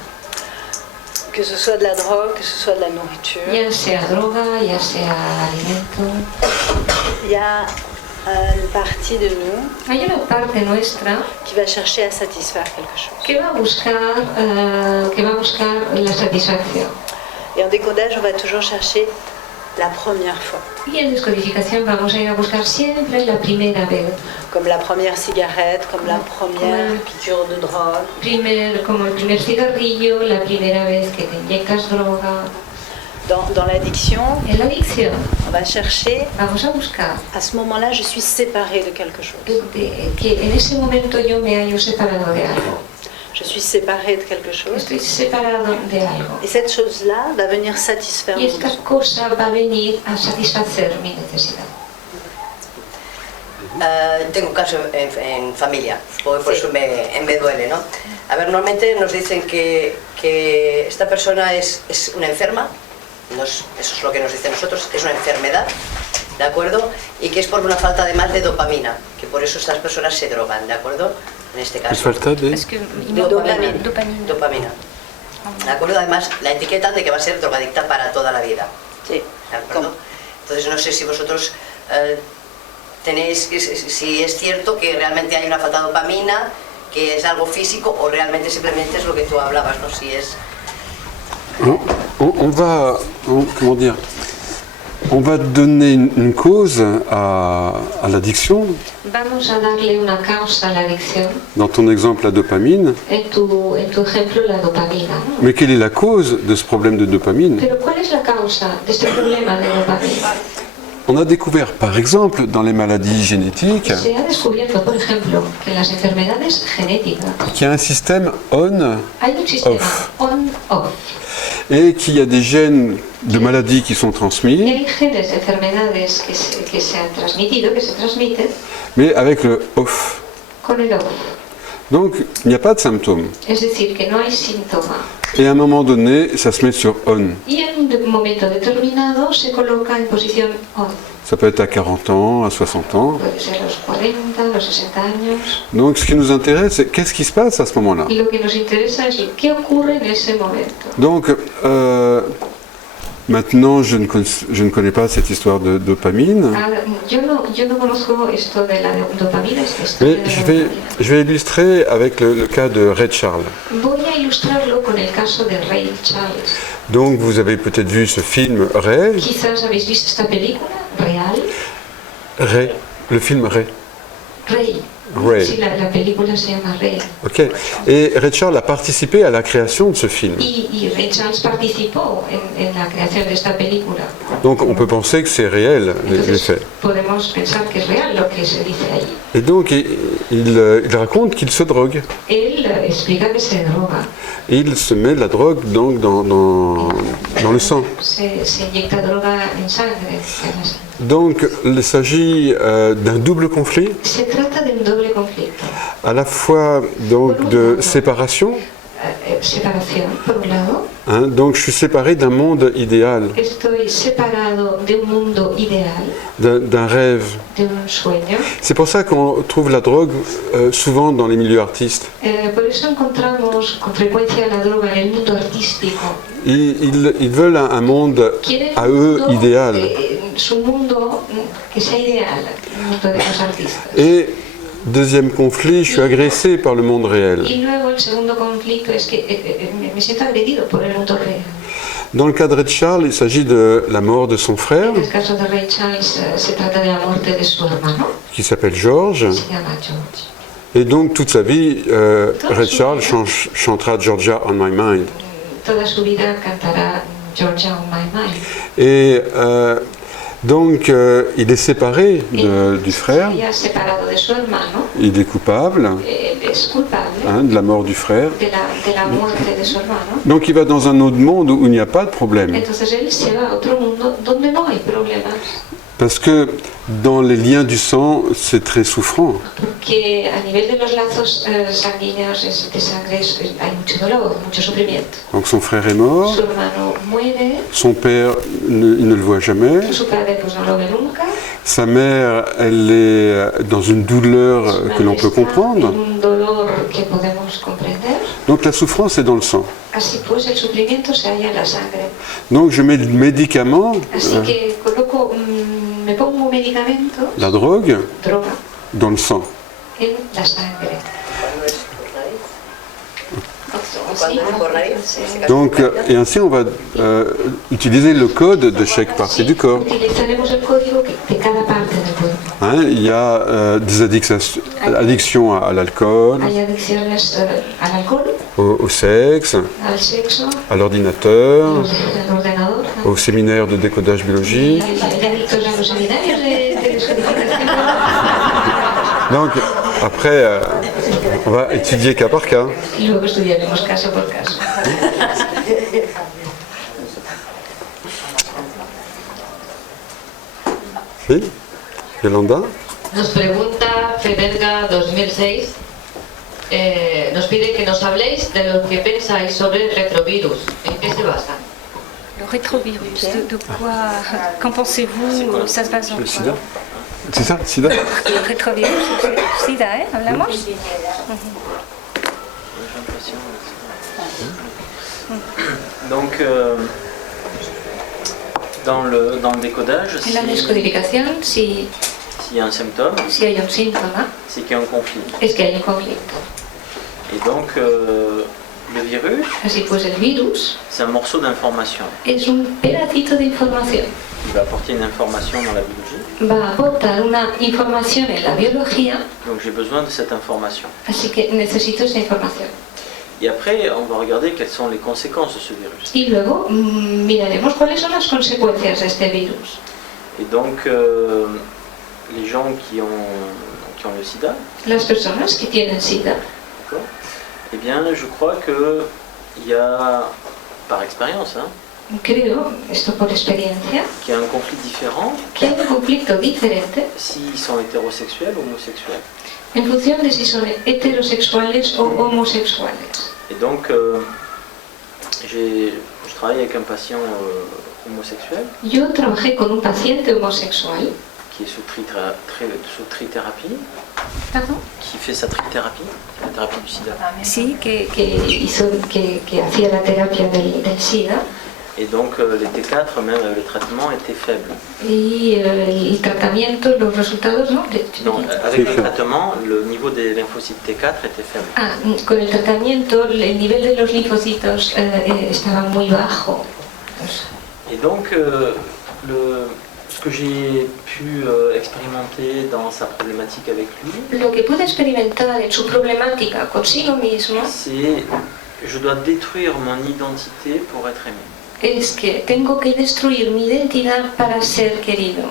Que ce soit de la drogue, que ce soit de la nourriture. Ya sea droga, ya sea alimento. Il y a une partie de nous Hay una parte nuestra qui va chercher à satisfaire quelque chose. que va a buscar la satisfacción. Et en décodage, on va toujours chercher la première fois. Y en descodificación vamos a ir a buscar siempre la primera vez. Comme la première cigarette, comme la première piqûre de drogue. Como el primer cigarrillo, la primera vez que te inyectas droga. Dans l'addiction, en la adicción, on va chercher, vamos a buscar, à ce moment-là, je suis séparée de quelque chose. Que en ese momento yo me hallo separado de algo. Je suis séparée de quelque chose. Estoy separado de algo. Et cette chose-là va venir satisfaire Y esta cosa va a venir a satisfacer mi necesidad. Tengo un caso en familia, por eso me duele, ¿no? A ver, normalmente nos dicen que esta persona es una enferma, eso es lo que nos dicen nosotros, es una enfermedad, ¿de acuerdo? Y que es por una falta además de dopamina, que por eso estas personas se drogan, ¿de acuerdo? En este caso. Falta de dopamina. ¿De acuerdo? Además, la etiqueta de que va a ser drogadicta para toda la vida. Sí. ¿De acuerdo? Entonces, no sé si vosotros tenéis, si es cierto que realmente hay una falta de dopamina, que es algo físico, o realmente simplemente es lo que tú hablabas, ¿no? Si es... Comment dire, on va donner une cause à l'addiction. Vamos a darle una causa a la adicción. Dans ton exemple, la dopamine. En tu ejemplo, la dopamina. Mais quelle est la cause de ce problème de dopamine? Pero ¿cuál es la causa de este problema de dopamina? On a découvert, par exemple, dans les maladies génétiques, Se ha descubierto, por ejemplo, que en las enfermedades genéticas qu'il y a un système on-off. hay un sistema on-off. Et qu'il y a des gènes de maladies qui sont Y transmis, hay genes de enfermedades que se han transmitido, que se transmiten mais avec le off. con el off. Donc, il n'y a pas de symptômes. Es decir, que no hay síntoma. Et à un moment donné, ça se met sur on. Y en un momento determinado se coloca en posición on. Ça peut être à 40 ans, à 60 ans. Puede ser a los 40, los 60 años. Donc, ce qui nous intéresse, c'est qu'est-ce qui se passe à ce moment-là. Y lo que nos interesa es qué ocurre en ese momento. Donc, maintenant, je ne connais pas cette histoire de dopamine. Yo no conozco esto de la dopamina. Mais je vais illustrer avec le cas de Ray Charles. Voy a ilustrarlo con el caso de Ray Charles. Donc, vous avez peut-être vu ce film Ray. Quizás habéis visto esta película, Real. Ray, le film Ray. Ray. Ray. Sí, la película se llama Ray. Ok. Et Ray Charles a participé à la création de ce film. Y Ray Charles participó en la creación de esta película. Donc, on peut penser que c'est réel, les faits. Podemos pensar que es real lo que se dice allí. Et donc, il raconte qu'il se drogue. Él explica que se droga. Et il se met de la drogue donc, dans le sang. Se inyecta droga en sangre. Donc, il s'agit d'un double conflit. Se trata de un doble conflicto. À la fois donc, de séparation. Separación, por un lado. Hein, donc, je suis séparé d'un monde idéal. Estoy separado de un mundo ideal. D'un rêve. De un sueño. C'est pour ça qu'on trouve la drogue souvent dans les milieux artistes. Por eso encontramos con frecuencia la droga en el mundo artístico. Ils veulent un monde à eux idéal. Su mundo que sea ideal, el mundo de los artistas. Et deuxième conflit, je suis agressé par le monde réel. Y luego el segundo conflicto es que me siento agredido por el mundo real. Dans le cas de Ray Charles, il s'agit de la mort de son frère, En el caso de Ray Charles se trata de la muerte de su hermano, qui s'appelle George. se llama George. Et donc, toute sa vie, Ray Charles chantera Georgia on My Mind. Toda su vida cantará Georgia on My Mind. Et donc, il est séparé du frère. Il est coupable de la mort du frère. Donc, il va dans un autre monde où il n'y a pas de problème. Parce que dans les liens du sang, c'est très souffrant. Porque a nivel de los lazos sanguíneos de sangre hay mucho dolor, mucho sufrimiento. Donc son frère est mort, Su hermano muere, son père, il ne le voit jamais. su padre pues no lo ve nunca. Sa mère, elle est dans une douleur que l'on peut comprendre. Un dolor que podemos comprender. Donc la souffrance est dans le sang. Así pues el sufrimiento se halla en la sangre. Donc je mets le médicament, Así que coloco, me pongo un medicamento, la drogue, droga, dans le sang. en la sangre. Donc, et ainsi on va utiliser le code de chaque partie du corps. Utilizaremos el código de cada parte del cuerpo. Hein, il y a des addictions à l'alcool, Hay adicciones al alcohol, au sexe, al sexo, à l'ordinateur, al ordenador. au séminaire de décodage biologique. Hay adictos a los seminarios de descodificación. Donc, après, on va étudier cas par cas. Y luego estudiaremos caso por caso. Oui, Yolanda. Nos pregunta Federga 2006, nos pide que nos habléis de lo que pensáis sobre el retrovirus. ¿En qué se basa? Le rétrovirus, de quoi, qu'en pensez-vous, ça se base en quoi? C'est ça, SIDA. Le rétrovirus, c'est SIDA, ¿eh? ¿Hablamos? Donc, dans le décodage, En la descodificación, si s'il y a un symptôme, hay un síntoma, c'est qu'il y a un conflit. es que hay un conflicto. Et donc, le virus, Así pues, el virus c'est un morceau d'information. es un pedacito de información. Il va apporter une information dans la biologie. Va a aportar una información en la biología, Donc, j'ai besoin de cette information. así que necesito esa información. Et après, on va regarder quelles sont les conséquences de ce virus. Y luego miraremos cuáles son las consecuencias de este virus. Et donc, les gens qui ont le sida, Las personas que tienen SIDA, d'accord, eh bien, je crois qu'il y a, par expérience, hein, creo, esto por experiencia, qu'il y a un conflit différent que hay un conflicto diferente s'ils sont hétérosexuels ou homosexuels. en función de si son heterosexuales o homosexuales. Et donc, je travaille avec un patient homosexuel Yo trabajé con un paciente homosexual qui est sous trithérapie, Pardon? qui fait sa trithérapie, la thérapie du sida. Sí, que hacía la terapia del SIDA. Et donc, les T4, même le traitement était faible. Y el tratamiento, los resultados, ¿no? Non, avec le traitement, le niveau des lymphocytes T4 était faible. Ah, con el tratamiento el nivel de los linfocitos estaba muy bajo. Et donc, ce que j'ai pu expérimenter dans sa problématique avec lui, Lo que pude experimentar en su problemática consigo mismo c'est je dois détruire mon identité pour être aimé. es que tengo que destruir mi identidad para ser querido.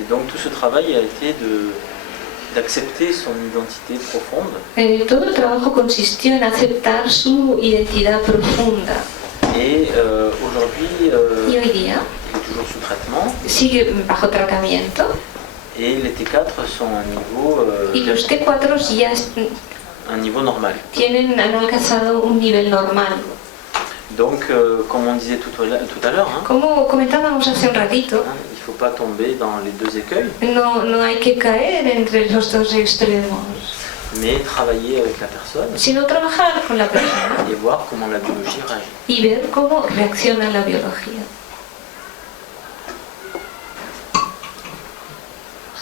Et donc tout ce travail a été d'accepter son identité profonde. Todo el trabajo consistió en aceptar su identidad profunda. Et aujourd'hui, Y hoy día il est toujours sous traitement. sigue bajo tratamiento. Et les T4 sont à un niveau, Y los T4 ya un niveau normal. han alcanzado un nivel normal. Donc, comme on disait tout à l'heure, hein, Como comentábamos hace un ratito, il ne faut pas tomber dans les deux écueils, no hay que caer entre los dos extremos, mais travailler avec la personne sino trabajar con la persona et voir comment la biologie réagit. y ver cómo reacciona la biología.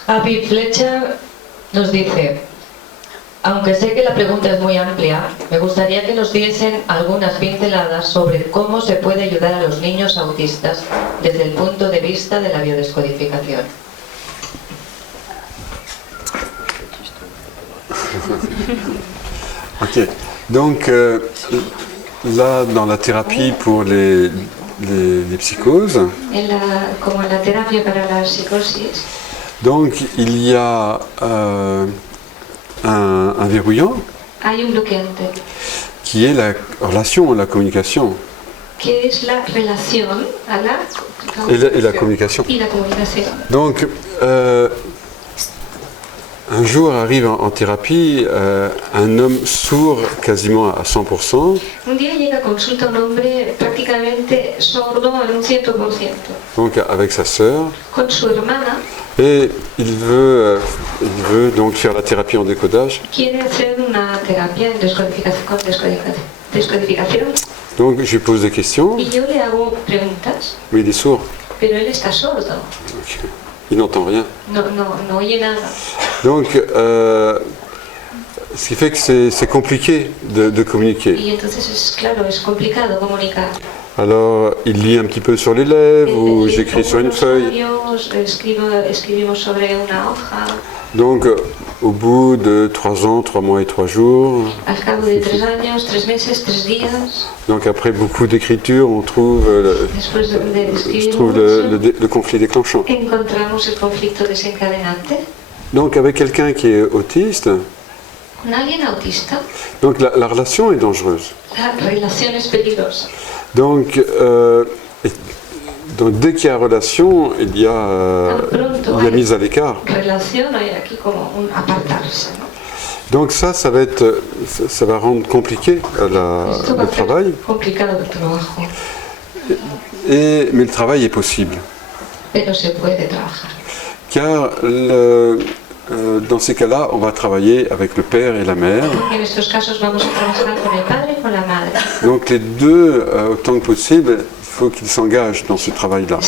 Happy Fletcher nos dice, aunque sé que la pregunta es muy amplia, me gustaría que nos diesen algunas pinceladas sobre cómo se puede ayudar a los niños autistas desde el punto de vista de la biodescodificación. Ok. Donc là, dans la thérapie pour les psychoses, Como en la terapia para la psicosis, donc il y a un verrouillant hay un bloqueante, qui est la relation, la communication que es la relación a la et la communication. y la comunicación. Donc un jour arrive en thérapie un homme sourd quasiment à 100%. Un día llega a consulta un hombre prácticamente sordo en un 100%. Donc avec sa sœur. Con su hermana. Et il veut donc faire la thérapie en décodage. Quiere hacer una terapia en descodificación. Donc je lui pose des questions. Y yo le hago preguntas. Mais il est sourd. Pero él está sordo. Donc, il n'entend rien. No oye nada. Donc, ce qui fait que c'est compliqué de communiquer. Y entonces es complicado comunicar. Alors, il lit un petit peu sur les lèvres ou j'écris sur une feuille. Escribimos sobre una hoja. Donc, au bout de 3 ans, 3 mois et 3 jours. Al cabo de 3 años, 3 meses, 3 días. Donc, après beaucoup d'écriture, on trouve, le conflit déclenchant. Encontramos el conflicto desencadenante. Donc, avec quelqu'un qui est autiste. Alguien autista. Donc, la relation est dangereuse. La relación es peligrosa. Donc, dès qu'il y a relation, il y a mise à l'écart. Donc ça va rendre compliqué le travail. Mais le travail est possible. Car dans ces cas-là, on va travailler avec le père et la mère. Donc les deux, autant que possible, il faut qu'ils s'engagent dans ce travail-là.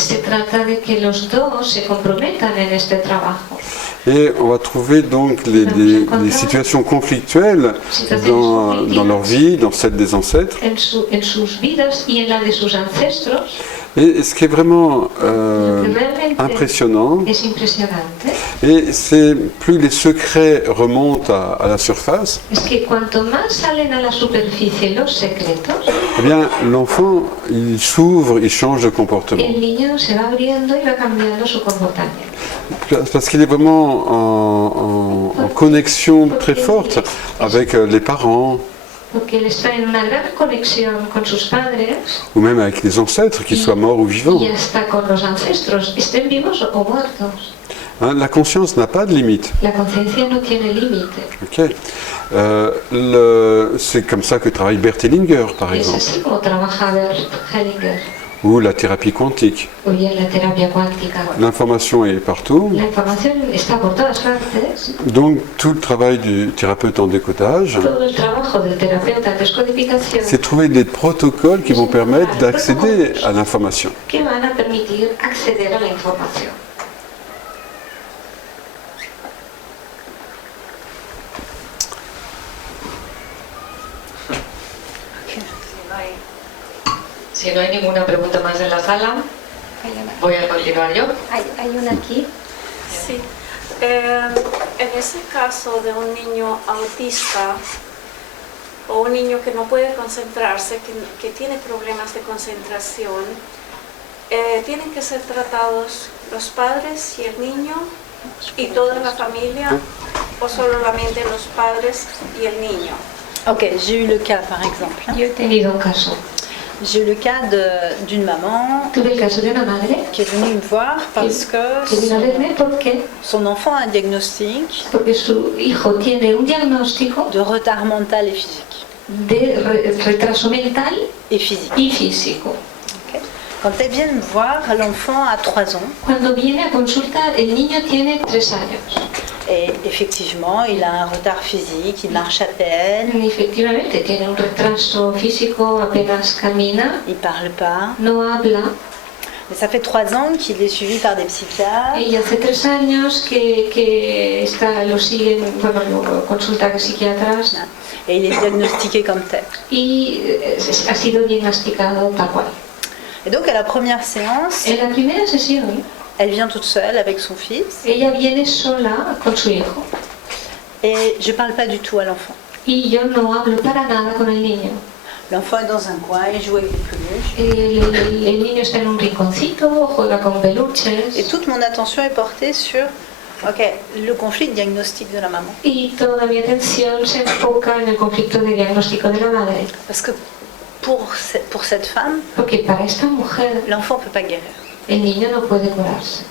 Et on va trouver donc des situations conflictuelles dans leur vie, dans celle des ancêtres. Et ce qui est vraiment impressionnant, et c'est plus les secrets remontent à la surface, eh bien l'enfant il s'ouvre, il change de comportement. Parce qu'il est vraiment en connexion très forte avec les parents. Porque él está en una gran conexión con sus padres, ou même avec les ancêtres, qu'ils soient morts ou vivants. Y hasta con los ancestros, estén vivos o muertos. La conscience n'a pas de limite. La conciencia no tiene límite. Okay. C'est comme ça que travaille Bert Hellinger, par exemple. Es así como trabaja Bert Hellinger. Ou la thérapie quantique. L'information est partout. Donc tout le travail du thérapeute en décodage, c'est trouver des protocoles qui vont permettre d'accéder à l'information. Si no hay ninguna pregunta más en la sala, voy a continuar yo. Hay una aquí. Sí. En ese caso de un niño autista o un niño que no puede concentrarse, que tiene problemas de concentración, ¿tienen que ser tratados los padres y el niño y toda la familia o solamente los padres y el niño? Ok, j'ai eu le cas par exemple. Yo he tenido un caso. J'ai eu le cas d'une maman qui est venue me voir parce que son enfant a un diagnostic de retard mental et physique. De retraso mental et physique. Y físico. Okay. Quand elle vient me voir, l'enfant a 3 ans. Cuando viene a consulta, el niño tiene 3 años. Et effectivement, il a un retard physique, il marche à peine. Efectivamente, tiene un retraso físico, apenas camina. Il parle pas. No habla. Mais ça fait 3 ans qu'il est suivi par des psychiatres. Y hace 3 años que lo siguen, bueno, lo consulta con psiquiatras. Et il est diagnostiqué comme tel. Y ha sido diagnosticado tal cual. Et donc à la première séance, en la primera sesión, elle vient toute seule avec son fils. Ella viene sola con su hijo. Et je parle pas du tout à l'enfant. Y yo no hablo para nada con el niño. L'enfant est dans un coin, il joue avec des peluches. El niño está en un rinconcito, juega con peluches. Et toute mon attention est portée sur le conflit diagnostique de la maman. Y toda mi atención se enfoca en el conflicto de diagnóstico de la madre. Parce que pour cette femme, porque para esta mujer, l'enfant ne peut pas guérir. El niño no puede curarse.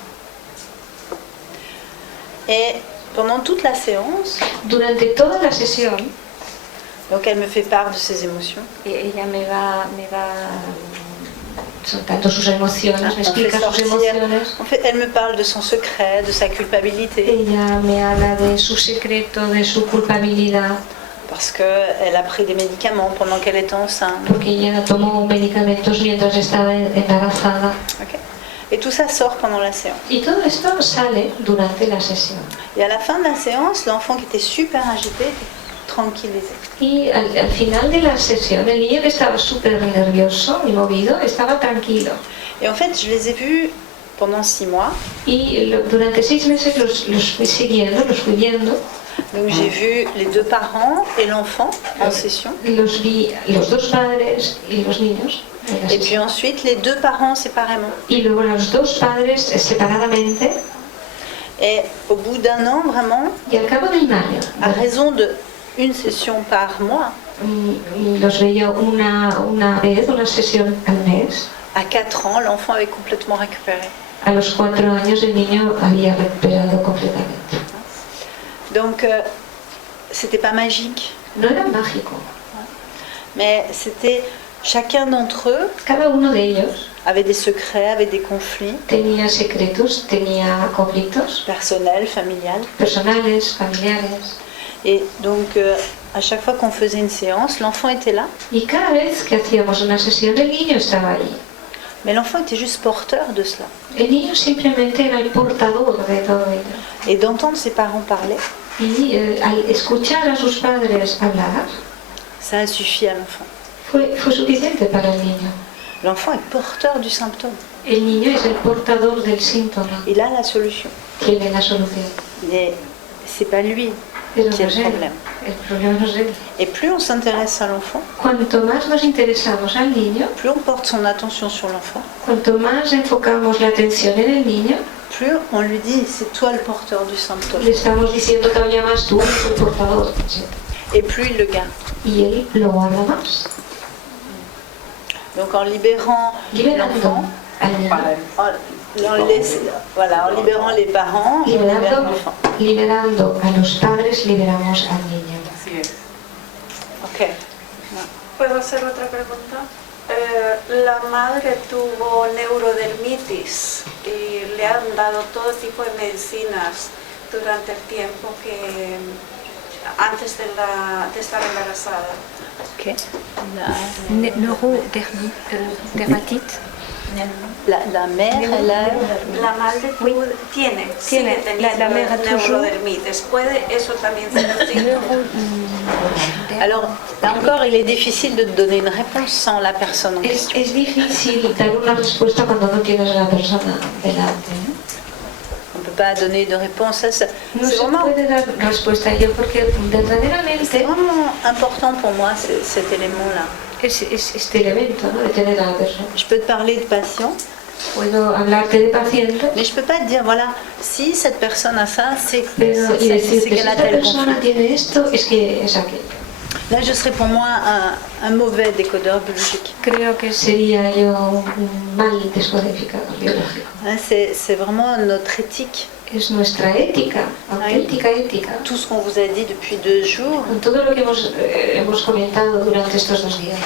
Et pendant toute la séance, durante toda la sesión, donc elle me fait part de ses émotions. Ella me va soltando sus emociones, me explica sus emociones. En fait, elle me parle de son secret, de sa culpabilité. Ella me habla de su secreto, de su culpabilidad. Parce qu'elle a pris des médicaments pendant qu'elle était enceinte. Porque ella tomó medicamentos mientras estaba embarazada. Okay. Et tout ça sort pendant la séance. Y todo esto sale durante la sesión. Et à la fin de la séance, l'enfant qui était super agité était tranquillisé. Y al final de la sesión, el niño que estaba súper nervioso y movido estaba tranquilo. Et en fait, je les ai vus pendant 6 mois. Y durante 6 meses los fui siguiendo, los fui viendo. Donc j'ai vu les 2 parents et l'enfant en session. Los vi los 2 padres y los niños. Et puis ensuite les 2 parents séparément. Y luego los 2 padres separadamente. Et au bout d'1 an, vraiment, y al cabo de un año, à raison de une session par mois, los veía una vez, una sesión al mes. À 4 ans, l'enfant avait complètement récupéré. A los 4 años el niño había recuperado completamente. Donc, c'était pas magique. No era mágico. Mais c'était chacun d'entre eux. Cada uno de ellos avait des secrets, avait des conflits. Tenía secretos, tenía conflictos. Personnels, familiales. Personales, familiares. Et donc, à chaque fois qu'on faisait une séance, l'enfant était là. Y cada vez que hacíamos una sesión, el niño estaba ahí. Mais l'enfant était juste porteur de cela. El niño simplemente era el portador de todo ello. Et d'entendre ses parents parler. Y al escuchar a sus padres hablar, ça a suffi à l'enfant. Fue suficiente para el niño. L'enfant est porteur du symptôme. El niño es el portador del síntoma. Il a la solution. Tiene la solución. Mais c'est pas lui qui a le problème. El problema no es él. Et plus on s'intéresse à l'enfant, cuanto más nos interesamos al niño, plus on porte son attention sur l'enfant, cuanto más enfocamos la atención en el niño, plus on lui dit c'est toi le porteur du symptôme. Le estamos diciendo todavía más, tú eres el portador. Et plus il le garde. Y él lo guarda más. Donc en libérant l'enfant, en libérant les parents, on libère l'enfant. Liberando a los padres, liberamos al niño. Así es. Ok. ¿Puedo hacer otra pregunta? La madre tuvo neurodermitis y le han dado todo tipo de medicinas durante el tiempo que antes de estar embarazada. Ok. Neurodermatite. La mère, elle a... La madre tiene la mère a neurodermitis. ¿Puede eso también ser así? Alors, là encore, il est difficile de donner une réponse sans la personne en question. Es difícil dar una respuesta cuando no tienes a la persona delante. On ne peut pas donner de réponse à ça. No se puede dar respuesta a ello porque verdaderamente c'est vraiment important pour moi cet élément-là. Este elemento, ¿no? De tener a la persona. Je peux te parler de patient. Puedo hablarte de paciente. Mais je peux pas te dire voilà, si cette personne a ça, c'est qu'elle a tel conflit. Là, je serais pour moi un mauvais décodeur biologique. Creo que sería yo un mal descodificador biológico. C'est vraiment notre éthique. Es nuestra ética, auténtica ética. Tout ce qu'on vous a dit depuis 2 jours. Todo lo que hemos comentado durante estos 2 días.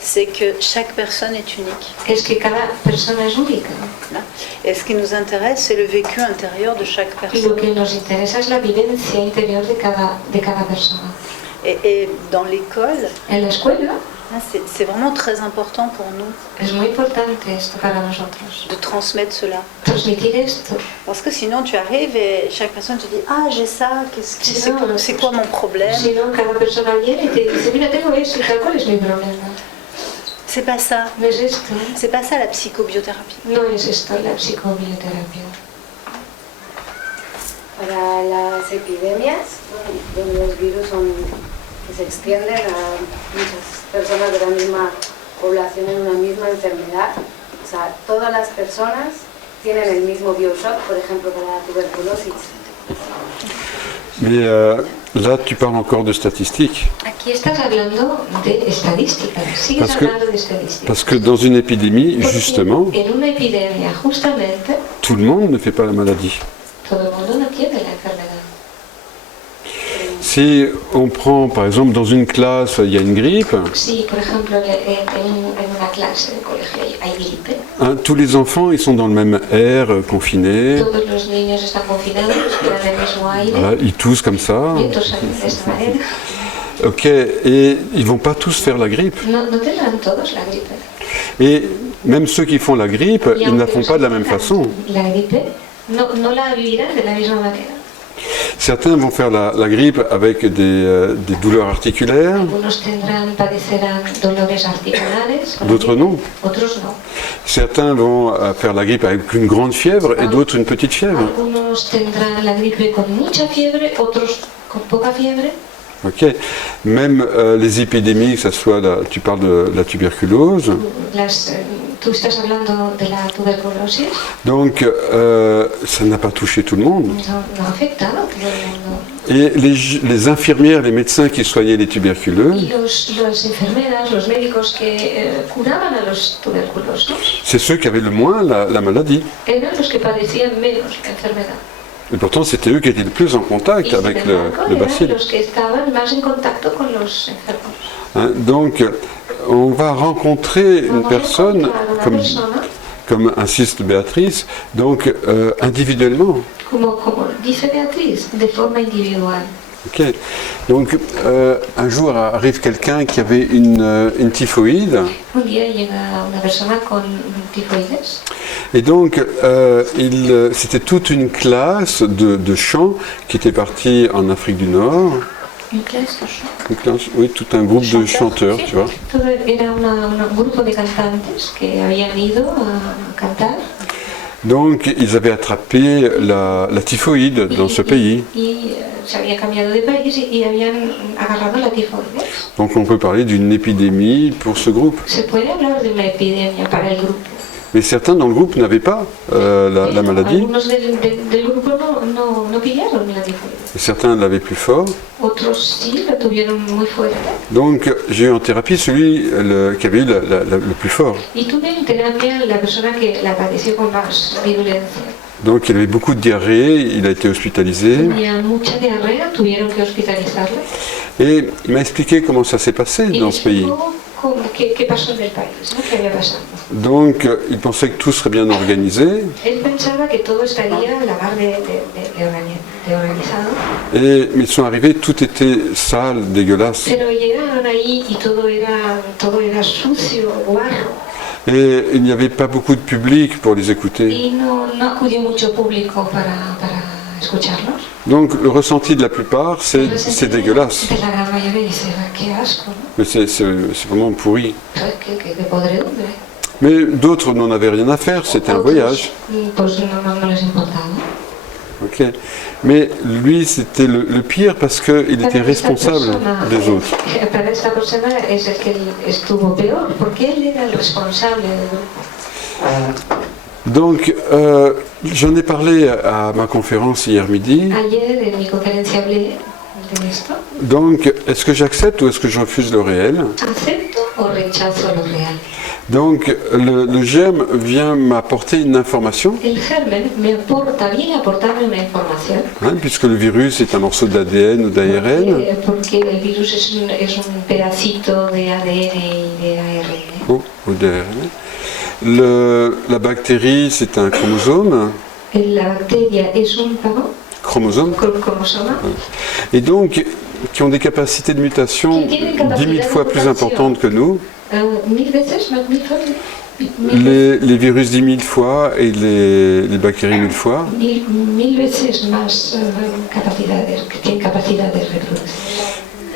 C'est que chaque personne est unique. Es que cada persona es única. Et ce qui nous intéresse, c'est le vécu intérieur de chaque personne. Y lo que nos interesa es la vivencia interior de cada persona. Et dans l'école, en la escuela, c'est vraiment très important pour nous. Es muy importante esto para nosotros. De transmettre cela. Transmitir esto. Parce que sinon tu arrives et chaque personne te dit ah j'ai ça, c'est quoi mon problème? Sinon cada persona viene y te dice mira tengo eso y tal, ¿cuál es mi problema? C'est pas ça. No es esto. C'est pas ça la psychobiothérapie. No es esto la psicobioterapia. Para las epidemias, donde los virus que se extienden a muchas personas de la misma población en una misma enfermedad, o sea, todas las personas tienen el mismo bioshock, por ejemplo, para la tuberculosis. Mais là, tu parles encore de statistiques. Aquí estás hablando de estadísticas. Sigues hablando de estadísticas. Parce que dans une épidémie, justement, en una epidemia, justamente, tout le monde ne fait pas la maladie. Todo el mundo no tiene la enfermedad. Si on prend par exemple dans une classe, il y a une grippe, Si, por ejemplo, en una clase de colegio hay gripe, hein, tous les enfants ils sont dans le même air, confinés, todos los niños están confinados, respiran el mismo aire, voilà, ils toussent comme ça, y tosen de esta manera. ok, et ils vont pas tous faire la grippe. No tendrán todos la gripe. Et même ceux qui font la grippe, ils ne la font pas de la même façon. La gripe no la vivirán de la misma manera. Certains vont faire la grippe avec des douleurs articulaires, Algunos padecerán dolores articulares, d'autres non. otros no. Certains vont faire la grippe avec une grande fièvre et d'autres une petite fièvre. Algunos tendrán la gripe con mucha fiebre, otros con poca fiebre. Ok. Même les épidémies, que ce soit tu parles de la tuberculose. Tú estás hablando de la tuberculosis. Donc, ça n'a pas touché tout le monde. No ha afectado a todo el mundo. Et les infirmières, les médecins qui soignaient les tuberculeux, Y las enfermeras, los médicos que curaban a los tuberculosos, c'est ceux qui avaient le moins la maladie. eran los que padecían menos la enfermedad. Et pourtant, c'était eux qui étaient le plus en contact avec le bacille. Los que estaban más en contacto con los enfermos. Hein, donc, on va rencontrer une personne, comme insiste Béatrice, donc individuellement. Como dice Beatriz, de forma individual. Ok. Donc, un jour arrive quelqu'un qui avait une typhoïde. Un día llega una persona con tifoides. Et donc, c'était toute une classe de chants qui était partie en Afrique du Nord. Une clase de chant. Une classe, oui, tout un groupe de chanteurs, tu vois. Era un grupo de cantantes que habían ido a cantar. Donc, ils avaient attrapé la typhoïde dans ce pays. Se había cambiado de país y habían agarrado la tifoides. Donc, on peut parler d'une épidémie pour ce groupe. Se puede hablar de una epidemia para el grupo. Mais certains dans le groupe n'avaient pas la maladie. Algunos del grupo no pillaron la tifoides. Et certains l'avaient plus fort. Otros sí la tuvieron muy fuerte. Donc, j'ai eu en thérapie celui qui avait eu le plus fort. Y tuve en terapia la persona que la padeció con más virulencia. Donc, il avait beaucoup de diarrhée, il a été hospitalisé. Tenía mucha diarrea, tuvieron que hospitalizarlo. Et il m'a expliqué comment ça s'est passé dans ce pays. ¿Qué pasó en el país? ¿No? ¿Qué había pasado? Donc, il pensait que tout serait bien organisé. Él pensaba que todo estaría a la mar de organizado. Et ils sont arrivés, tout était sale, dégueulasse. Pero llegaron ahí y todo era sucio, guarro. Et il n'y avait pas beaucoup de public pour les écouter. Y no acudió mucho público para escucharlos. Donc le ressenti de la plupart, c'est dégueulasse. De la gran mayoría dice, qué asco, ¿no? Mais c'est vraiment pourri. Qué podredumbre. Mais d'autres n'en avaient rien à faire, c'était un voyage. Pues no les importaba. Ok. Mais lui, c'était le pire parce qu'il était responsable des autres. Para esta persona es el que estuvo peor, porque él era el responsable del grupo. Donc, j'en ai parlé à ma conférence hier midi. Ayer en mi conferencia hablé de esto. Donc, est-ce que j'accepte ou est-ce que je refuse le réel? ¿Acepto o rechazo lo real? Donc, le germe vient m'apporter une information. El germen viene a aportarme una información. Hein, puisque le virus est un morceau d'ADN ou d'ARN. Porque el virus es un pedacito de ADN y de ARN. Oh, ou d'ARN. La bactérie, c'est un chromosome. La bacteria es un chromosome. Chromosome. Et donc, qui ont des capacités de mutation 10 000 fois plus importantes que nous. Les virus 10 000 fois et les bactéries 1000 fois. 1000 veces más tienen capacidad de reproducción.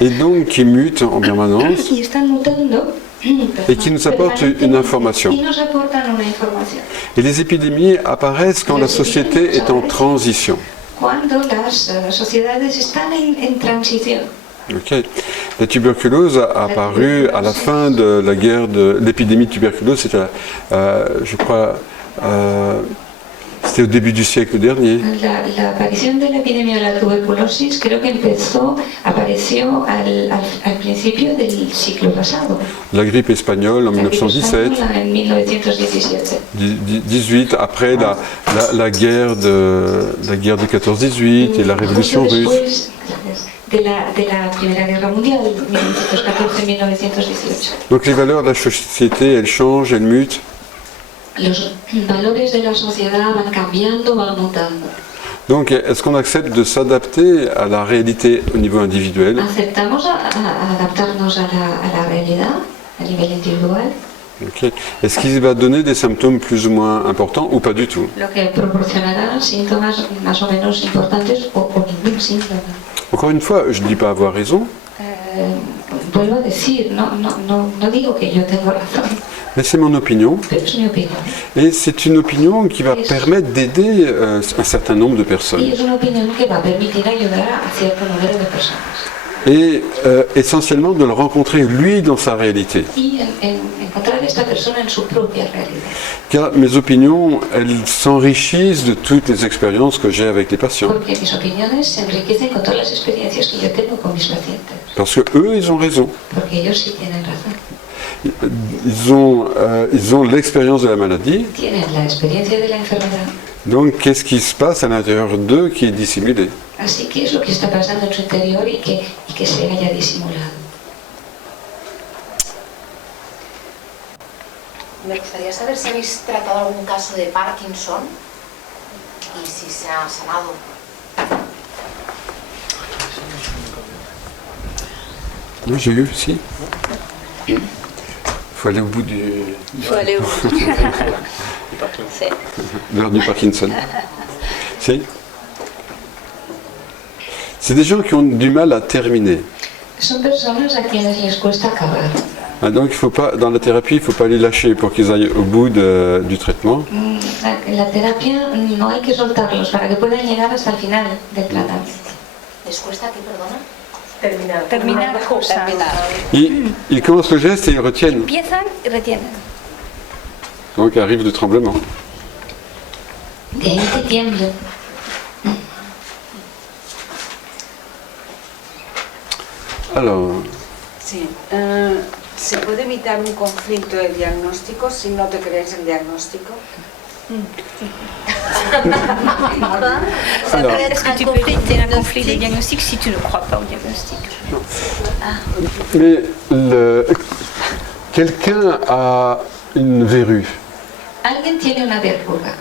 Et donc qui mutent en permanence. Y están mutando. Et qui nous apportent une information. Et les épidémies apparaissent quand la société est en transition. Cuando las sociedades están en transición. Okay. La tuberculose a apparu à la fin de la guerre de l'épidémie de tuberculose, c'était je crois C'était au début du siècle dernier. La aparición de la epidemia de la tuberculosis creo que apareció al principio del siglo pasado. La grippe espagnole en 1917. En 1917. 18 après la guerre du 14-18 et la révolution russe. De la Primera Guerra Mundial, 1914-1918. Donc les valeurs de la société, elles changent, elles mutent. Los valores de la sociedad van cambiando, van mutando. Donc est-ce qu'on accepte de s'adapter à la réalité au niveau individuel? Aceptamos adaptarnos a la realidad a nivel individual. Okay. Est-ce qu'il va donner des symptômes plus ou moins importants ou pas du tout? Lo que proporcionará síntomas más o menos importantes o ningún síntoma. Encore une fois, je ne dis pas avoir raison. Vuelvo a decir, no digo que yo tengo razón. Mais c'est mon opinion. Es mi opinión. Et c'est une opinion qui va permettre d'aider un certain nombre de personnes. Y es una opinión que va a permitir ayudar a cierto número de personas. Et essentiellement de le rencontrer lui dans sa réalité. Y encontrar esta persona en su propia realidad. Car mes opinions, elles s'enrichissent de toutes les expériences que j'ai avec les patients. Porque mis opiniones se enriquecen con todas las experiencias que yo tengo con mis pacientes. Parce que eux, ils ont raison. Porque ellos sí tienen razón. Ils ont l'expérience de la maladie. Tienen la experiencia de la enfermedad. Donc, qu'est-ce qui se passe à l'intérieur d'eux qui est dissimulé? Así que es lo que está pasando en su interior y que se haya disimulado. Me gustaría saber si habéis tratado algún caso de Parkinson y si se ha sanado. Oui, j'ai eu, si. Il faut aller au bout du... Il faut aller au bout du l'heure du Parkinson. Si. C'est des gens qui ont du mal à terminer. Son personas a quienes les cuesta acabar. Donc il faut pas, dans la thérapie, il ne faut pas les lâcher pour qu'ils aillent au bout du traitement. La terapia no hay que soltarlos para que puedan llegar hasta el final del tratamiento. ¿Les cuesta qué, perdona? Terminar cosas. Ils commencent le geste et ils retiennent. Empiezan y retienen. Donc arrive le tremblement. De ahí que tiemblen. Alors. Sí. ¿Se puede evitar un conflicto de diagnóstico si no te crees el diagnóstico? Ça peut être un conflit de diagnostic si tu ne crois pas au diagnostic. Mais quelqu'un a une verrue. Alguien tiene una verruga.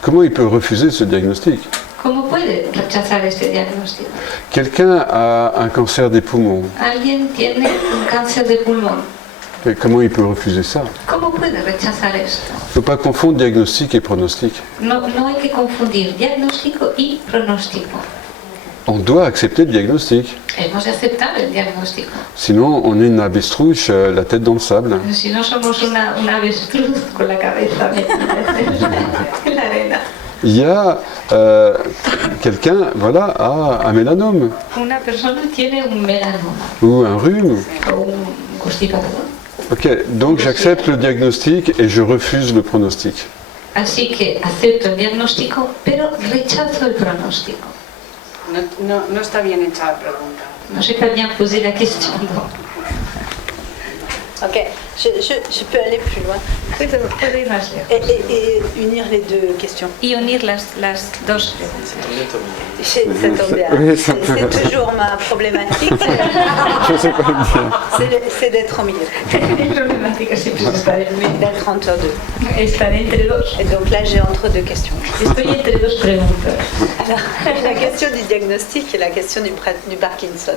Comment il peut refuser ce diagnostic? ¿Cómo puede rechazar este diagnóstico? Quelqu'un a un cancer des poumons. Alguien tiene un cáncer de pulmón. Et comment il peut refuser ça? ¿Cómo puede rechazar esto? Il ne faut pas confondre diagnostic et pronostic. No hay que confundir diagnóstico y pronóstico. On doit accepter le diagnostic. Hemos de aceptar el diagnóstico. Sinon, on est une avestrouche, la tête dans le sable. Si no somos una avestruz con la cabeza metida en la arena. Il y a quelqu'un, voilà, a un mélanome. Una persona tiene un melanoma. Ou un rhume. O un constipador. Ok, donc j'accepte le diagnostic et je refuse le pronostic. Así que acepto el diagnóstico, pero rechazo el pronóstico. No está bien hecha la pregunta. No sé pas bien poser la question. Ok, je peux aller plus loin. Et unir les deux questions. Y unir las dos preguntas. Ça tombe bien. C'est toujours ma problématique. Je sais pas le dire. C'est d'être au milieu. D'être entre deux. Et donc là, j'ai entre deux questions. Alors, la question du diagnostic et la question du Parkinson.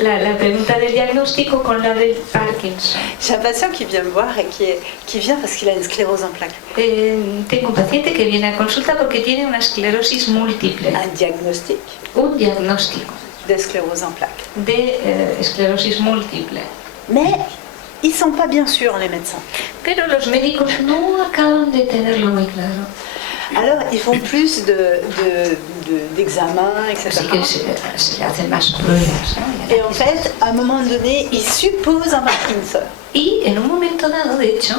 La pregunta del diagnóstico con la del Parkinson. J'ai un patient qui vient me voir et qui vient parce qu'il a une sclérose en plaques. Tengo un paciente que viene a consulta porque tiene una esclerosis múltiple. Un diagnostic. Un diagnóstico. De sclérose en plaques. De esclerosis múltiple. Mais ils sont pas bien sûrs, les médecins. Pero los médicos no acaban de tenerlo muy claro. Alors, ils font plus d'examens, etc. Et en fait, à un moment donné, ils supposent un Parkinson. Y en un momento dado, de hecho,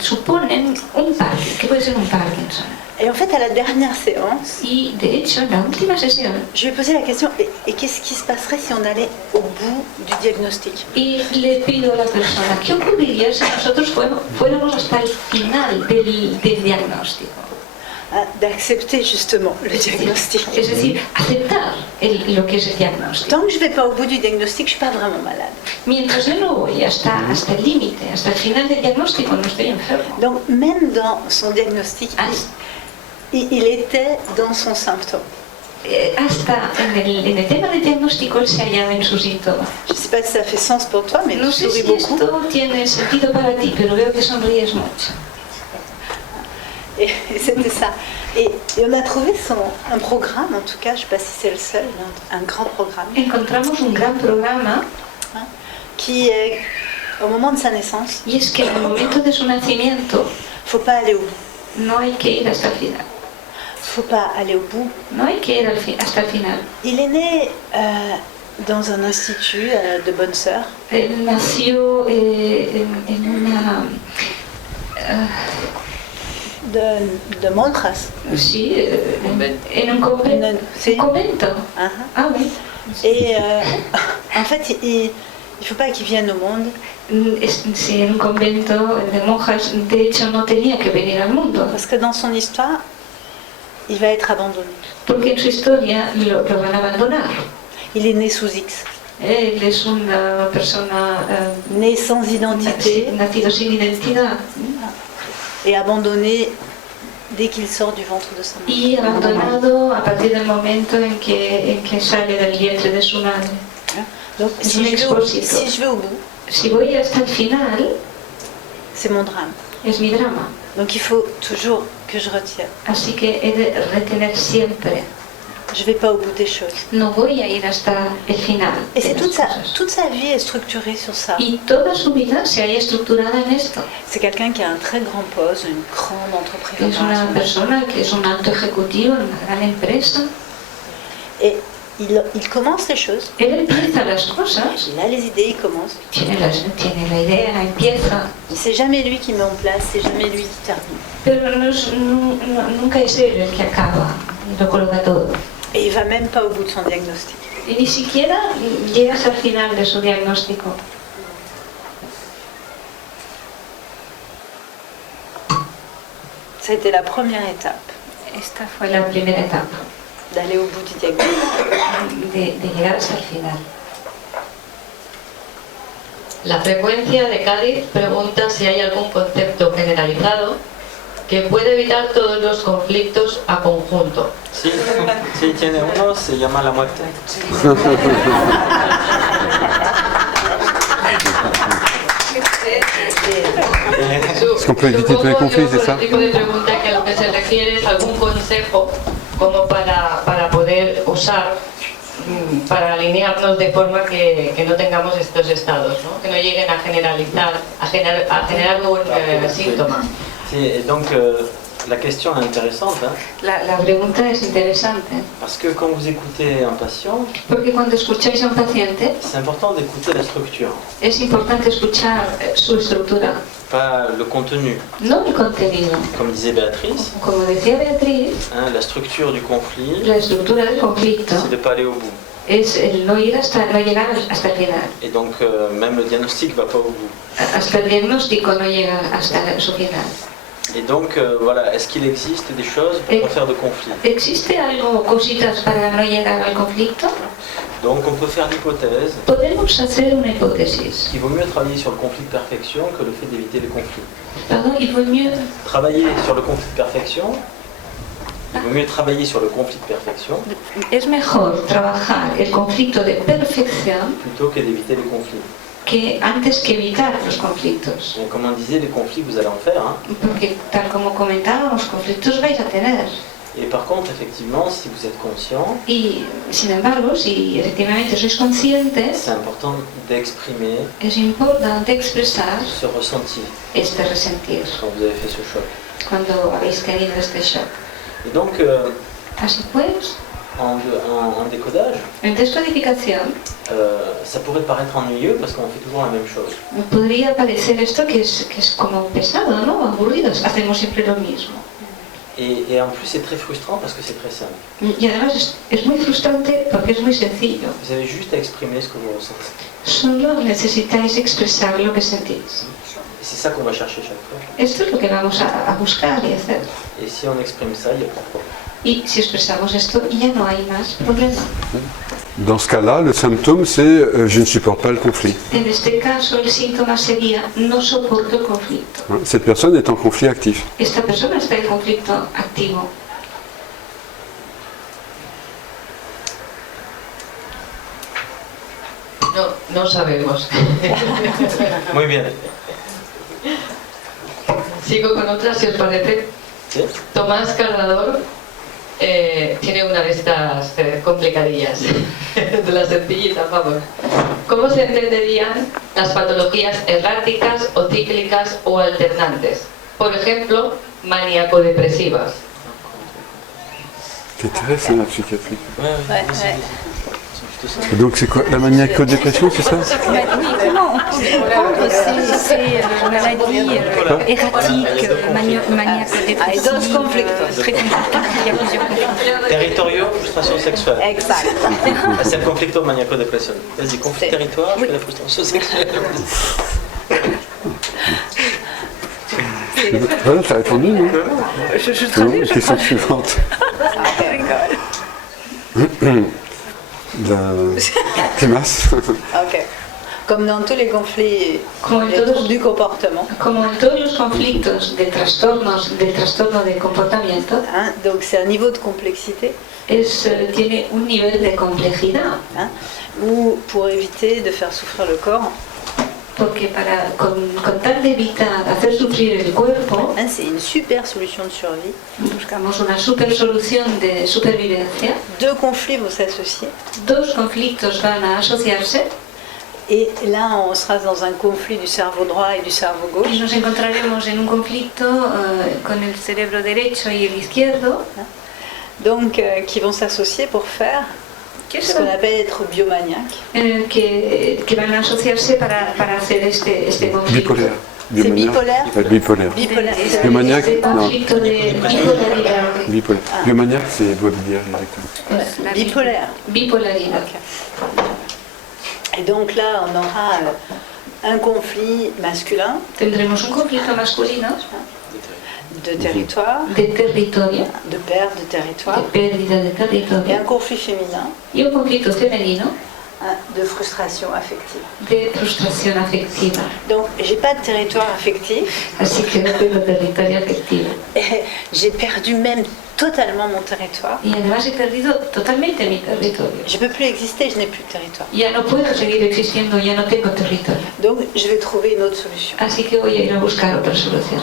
suponen un Parkinson, que puede ser un Parkinson. Et en fait, à la dernière séance, Y de hecho, en la última sesión, je lui ai posé la question, et qu'est-ce qui se passerait si on allait au bout du diagnostic? y le pido a la persona, ¿qué ocurriría si nosotros fuéramos hasta el final del diagnóstico? D'accepter justement le diagnostic. Es decir, aceptar lo que es el diagnóstico. Tant que je ne vais pas au bout du diagnostic, je ne suis pas vraiment malade. Mientras yo no voy hasta el límite, hasta el final del diagnóstico, no estoy enfermo. Donc même dans son diagnostic, il était dans son symptôme. Hasta en el tema del diagnóstico él se hallaba en su síntoma. Je ne sais pas si ça fait sens pour toi, mais no tu sé souris si beaucoup. esto tiene sentido para ti, pero veo que sonríes mucho. Et c'était ça. Et on a trouvé un programme, en tout cas, je ne sais pas si c'est le seul, un grand programme. Encontramos un gran programa qui est au moment de sa naissance. Y es que en el momento de su nacimiento, il ne faut pas aller au bout. No hay que ir hasta el final. Il ne faut pas aller au bout. No hay que ir hasta el final. Il est né dans un institut de bonnes sœurs. Él nació en una... de monjas. Sí, en un convento. Sí. Convento. Ah oui. Et en fait, il ne faut pas qu'ils viennent au monde. Sí, en un convento de monjas, de hecho no tenía que venir al mundo. Parce que dans son histoire, il va être abandonné. Porque en su historia lo van a abandonar. Il est né sous X. Él es una persona né sans identité, nacido sin identidad. Et abandonné dès qu'il sort du ventre de sa mère. Y abandonado a partir del momento en que sale del vientre de su madre. Donc, si je vais au bout, si voy hasta el final, c'est mon drame. Es mi drama. Donc il faut toujours que je retienne. Así que he de retener siempre. Je ne vais pas au bout des choses. No voy a ir hasta el final. Et c'est toute sa vie est structurée sur ça. Y toda su vida se halla estructurada en esto. C'est quelqu'un qui a un très grand poste, une grande entreprise. Es una persona que es un alto ejecutivo en una gran empresa. Et il commence les choses. Él empieza las cosas. Il a les idées, il commence. Tiene la idea, empieza. C'est jamais lui qui met en place, c'est jamais lui qui termine. Pero nunca es él el que acaba, lo coloca todo. Et il va même pas au bout de son diagnostic. Y ni siquiera llegas al final de su diagnóstico. Ça a été la première étape. Esta fue la primera etapa. D'aller au bout du diagnóstico. De llegar hasta el final. La frecuencia de Cádiz pregunta si hay algún concepto generalizado que puede evitar todos los conflictos a conjunto. Sí, tiene uno, se llama la muerte. Est-ce qu'on peut éviter tous les conflits, c'est ça? El tipo de pregunta que a lo que se refiere es algún consejo como para poder usar para alinearnos de forma que no tengamos estos estados, ¿no? Que no lleguen a generalizar, a generar un síntoma. Sí, et donc la question est intéressante. Hein, la pregunta es interesante. Parce que quand vous écoutez un patient, porque cuando escucháis a un paciente, c'est important d'écouter la structure. Es importante escuchar su estructura. Pas le contenu. No el contenido. Comme disait Béatrice. Como decía Beatriz. Hein, la structure du conflit. La estructura del conflicto. C'est de pas aller au bout. Es el no llegar hasta el final. Et donc même le diagnostic va pas au bout. Hasta el diagnóstico no llega hasta su final. Et donc voilà, est-ce qu'il existe des choses pour pas faire de conflit? ¿Existe algo, cositas para no llegar al conflicto? Donc on peut faire l'hypothèse Podemos hacer una hipótesis. qu'il vaut mieux travailler sur le conflit de perfection que le fait d'éviter les conflits. Pardon, il vaut mieux travailler sur le conflit de perfection. Il vaut mieux travailler sur le conflit de perfection. Es mejor trabajar el conflicto de perfección plutôt que d'éviter les conflits. Que antes que evitar los conflictos. Et comme on disait, les conflits vous allez en faire. Hein. Porque tal como comentábamos, conflictos vais a tener. Et par contre, effectivement, si vous êtes conscient, y sin embargo, si efectivamente sois conscientes, c'est important d'exprimer, es importante expresar ce ressenti, este resentir, quand vous avez fait ce choc. Cuando habéis tenido este shock. Et donc, así pues, en décodage, En descodificación, ça pourrait paraître ennuyeux parce qu'on fait toujours la même chose. podría parecer esto que es como pesado, ¿no? Aburridos, hacemos siempre lo mismo. Et en plus, c'est très frustrant parce que c'est très simple. Y además es muy frustrante porque es muy sencillo. Vous avez juste à exprimer ce que vous ressentez. Solo necesitáis expresar lo que sentís. Et c'est ça qu'on va chercher chaque fois. Esto es lo que vamos a buscar y hacer. Et si on exprime ça, il n'y a pas de problème. Y si expresamos esto, ya no hay más problema. Dans ce cas-là, le symptôme, c'est je ne supporte pas le conflit. En este caso, el síntoma sería no soporto el conflicto. Cette personne est en conflit actif. Esta persona está en conflicto activo. No sabemos. Muy bien. Sigo con otra, si os parece. ¿Sí? Tomás Cardador tiene una de estas complicadillas, de la sencillita, vamos. ¿Cómo se entenderían las patologías erráticas o cíclicas o alternantes? Por ejemplo, maníaco-depresivas. C'est intéressant la psychiatrie. Et donc c'est quoi la maniaco-dépression, c'est ça? Oui, comment on peut comprendre ces maladies erratiques, maniaco-dépressives? Hay dos conflictos. Très compliqué. Il y a plusieurs conflits. Territoriaux, frustration sexuelle. Exact. C'est le conflicto maniaco-dépression. Vas-y, conflit territoire, je fais la frustration sexuelle. Voilà, tu as répondu, non? Je traduis, je question suivante. Timas. Ok. Comme dans tous les conflits du comportement. Como en todos los conflictos de trastorno de comportamiento, donc c'est un niveau de complexité. Tiene un nivel de complejidad. Ou pour éviter de faire souffrir le corps. Porque con tal de evitar hacer sufrir el cuerpo, c'est une super solution de survie. Buscamos una super solución de supervivencia. Deux conflits vont s'associer. Dos conflictos van a asociarse. Et là, on sera dans un conflit du cerveau droit et du cerveau gauche. Y nos encontraremos en un conflicto con el cerebro derecho y el izquierdo. Donc, qui vont s'associer pour faire ce qu'on appelle être biomaniaque. Que van a asociarse para hacer este conflicto. Bipolaire. C'est bipolaire. Bipolaire. Bipolaire. Biomaniaque, non. Conflicto de bipolaridad. Bipolaire. Biomaniaque, c'est bipolaire directement. Bipolaire. Bipolaridad. Okay. Et donc là, on aura un conflit masculin. Tendremos un conflicto masculino. De territoire. De territorio. De perte de territoire. De pérdida de territorio. Et un conflit féminin. Y un conflicto femenino. De frustration affective. De frustración afectiva. Donc, j'ai pas de territoire affectif. Así que no tengo territorio afectivo. J'ai perdu même totalement mon territoire. Y además he perdido totalmente mi territorio. Je peux plus exister, je n'ai plus de territoire. Ya no puedo seguir existiendo, ya no tengo territorio. Donc, je vais trouver une autre solution. Así que voy a ir a buscar otra solución.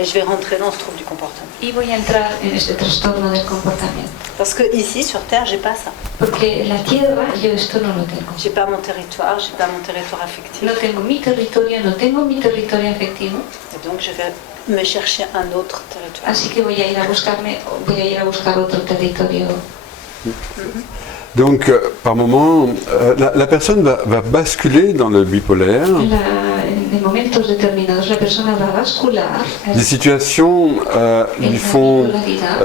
Et je vais rentrer dans ce trouble du comportement. Y voy a entrar en este trastorno del comportamiento. Parce que ici, sur Terre, j'ai pas ça. Porque en la Tierra yo esto no lo tengo. J'ai pas mon territoire, j'ai pas mon territoire affectif. No tengo mi territorio, no tengo mi territorio afectivo. Et donc, je vais me chercher un autre territoire. Así que voy a ir a buscar otro territorio. Donc, par moment, la personne va basculer dans le bipolaire. En momentos determinados, la persona va a bascular. Des situations lui font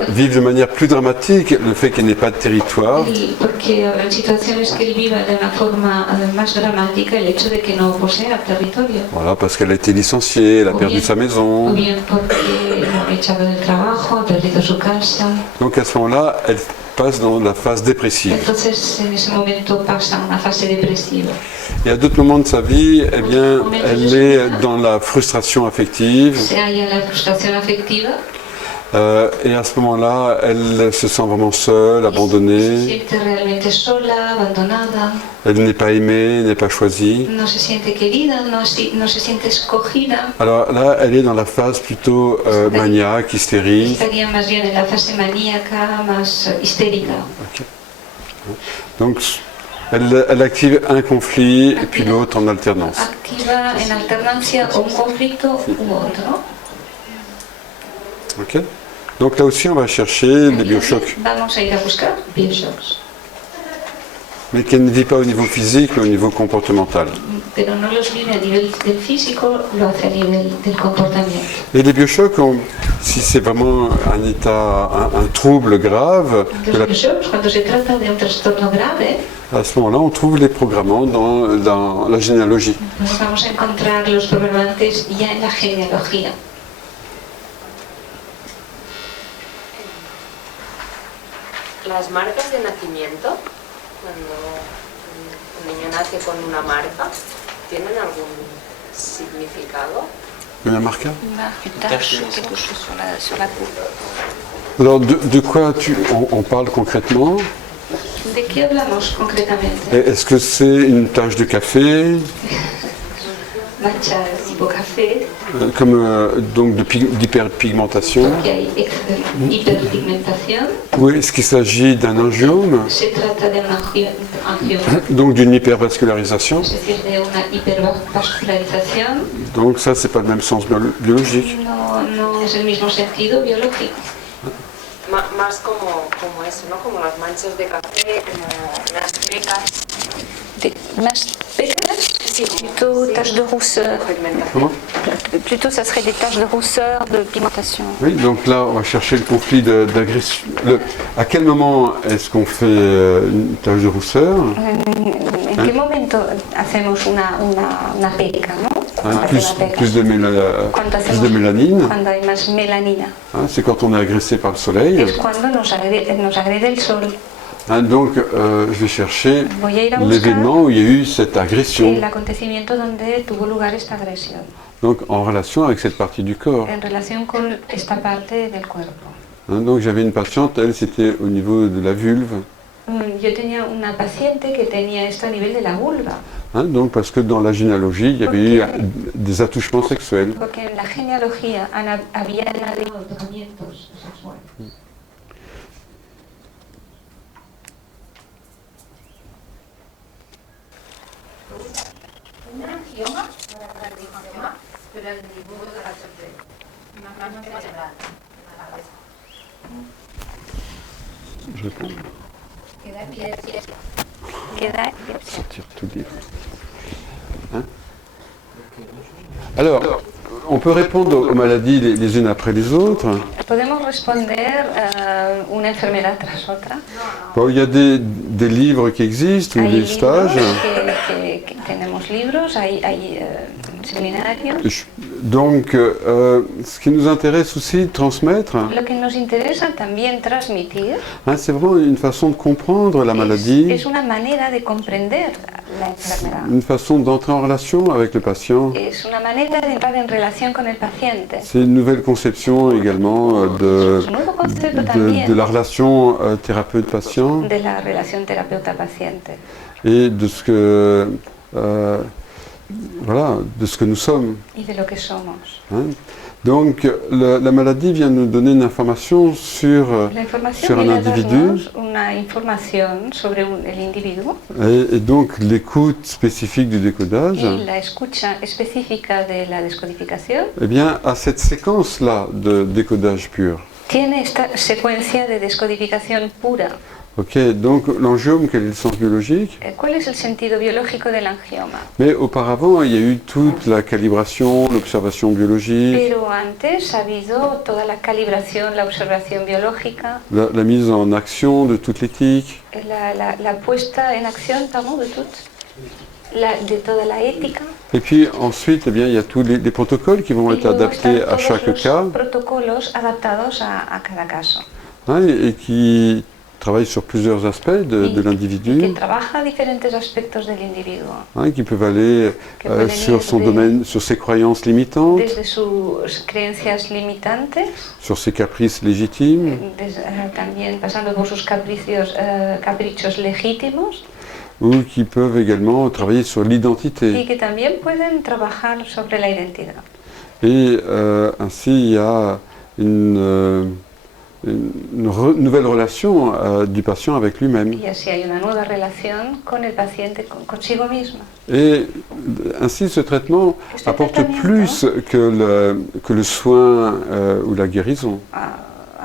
vivre de manière plus dramatique le fait qu'elle n'ait pas de territoire. Porque en situaciones que él viva de una forma más dramática el hecho de que no posea territorio. Voilà, parce qu'elle a été licenciée, elle a perdu sa maison. O bien porque lo han echado del trabajo, ha perdido su casa. Donc à ce moment-là, elle passe dans la phase dépressive. Entonces, en ese momento pasa una fase depresiva. Et à d'autres moments de sa vie, eh bien, elle est dans la frustration affective. Se halla la frustración afectiva. Et à ce moment-là, elle se sent vraiment seule, abandonnée. Se siente realmente sola, abandonada. Elle n'est pas aimée, n'est pas choisie. No se siente querida, no se siente escogida. Alors là, elle est dans la phase plutôt maniaque, hystérique. Estaría más bien en la fase maníaca, más histérica. Okay. Donc, elle active un conflit et puis l'autre en alternance. Activa en alternancia un conflicto u otro. Ok. Donc là aussi, on va chercher des biochocs. Vamos a ir a buscar bioshocks. Mais qui ne vit pas au niveau physique, mais au niveau comportemental. Pero no los vive a nivel del físico, lo hace a nivel del comportamiento. Et les biochocs, si c'est vraiment un état, un trouble grave, Los bioshocks, cuando se trata de un trastorno grave, à ce moment-là, on trouve les programmants dans la généalogie. pues vamos a encontrar los programantes ya en la genealogía. Las marcas de nacimiento, cuando un niño nace con una marca, ¿tienen algún significado? Una marca? Une marque, une tache, quelque chose sur la peau. Alors, de quoi on parle concrètement? ¿De qué hablamos concretamente? Est-ce que c'est une tache de café? Manchas tipo café, Comme donc d'hyperpigmentation? que hay hiperpigmentación. Ou est-ce qu'il s'agit d'un angiome? Se trata de un angioma, Donc d'une hypervascularisation? es decir, de una hipervascularización. Donc ça, c'est pas le même sens biologique. No es el mismo sentido biológico. Más como eso, ¿no? Como las manchas de café, como las pecas. Des pecas, plutôt taches de rousseur. Comment? Plutôt, ça serait des taches de rousseur, de pigmentation. Oui, donc là, on va chercher le conflit d'agression. À quel moment est-ce qu'on fait une tache de rousseur? ¿En qué momento hacemos una peca, no? Plus de mélanine. Cuando hay más melanina. C'est quand on est agressé par le soleil. Es cuando nos agrede el sol. Donc, je vais chercher Voy a ir a l'événement où il y a eu cette agression. el acontecimiento donde tuvo lugar esta agresión. Donc, en relation avec cette partie du corps. En relación con esta parte del cuerpo. Donc, j'avais une patiente, elle, c'était au niveau de la vulve. Yo tenía una paciente que tenía esto a nivel de la vulva. Donc, parce que dans la généalogie, il y avait eu des attouchements sexuels. Porque en la genealogía había tocamientos sexuales. Un angioma, pero el dibujo de la sorpresa. Una mano cerebral en la cabeza. Je réponds. Queda Sortir tout livre. Alors, on peut répondre aux maladies les unes après les autres. Podemos responder una enfermedad tras otra. Bon, il y a des livres qui existent ou des stages. Que tenemos libros, hay seminarios. Donc, ce qui nous intéresse aussi de transmettre, Lo que nos interesa también transmitir c'est vraiment une façon de comprendre la maladie, es una manera de comprender la enfermedad. une façon d'entrer en relation avec le patient. Es una manera de entrar en relación con el paciente. C'est une nouvelle conception également de la relation thérapeute-patient De la relación terapeuta-paciente. et de ce que voilà, de ce que nous sommes. Y de lo que somos. Donc la maladie vient nous donner une information sur un individu una información sobre el individuo et donc l'écoute spécifique du décodage y la escucha específica de la descodificación eh bien, à cette séquence-là de décodage pur. tiene esta secuencia de descodificación pura. Ok, donc l'angiome, quel est le sens biologique? ¿Cuál es el sentido biológico del angioma? Mais auparavant, il y a eu toute la calibration, l'observation biologique, Pero antes ha habido toda la calibración, la observación biológica, la mise en action de toute l'éthique. la puesta en acción, pardon, de toda la ética. Et puis ensuite, eh bien, il y a tous les protocoles qui vont être adaptés à chaque cas Protocolos adaptados a cada caso. et qui travaillent sur plusieurs aspects de l'individu, Que trabaja diferentes aspectos del individuo. Qui peuvent aller sur son domaine, sur ses croyances limitantes, Desde sus creencias limitantes, sur ses caprices légitimes, también pasando por sus caprichos legítimos, ou qui peuvent également travailler sur y l'identité. que también pueden trabajar sobre la identidad. Et ainsi, il y a une nouvelle relation du patient avec lui-même. Y así hay una nueva relación con el paciente, consigo mismo. Et ainsi, ce traitement apporte plus que le soin ou la guérison.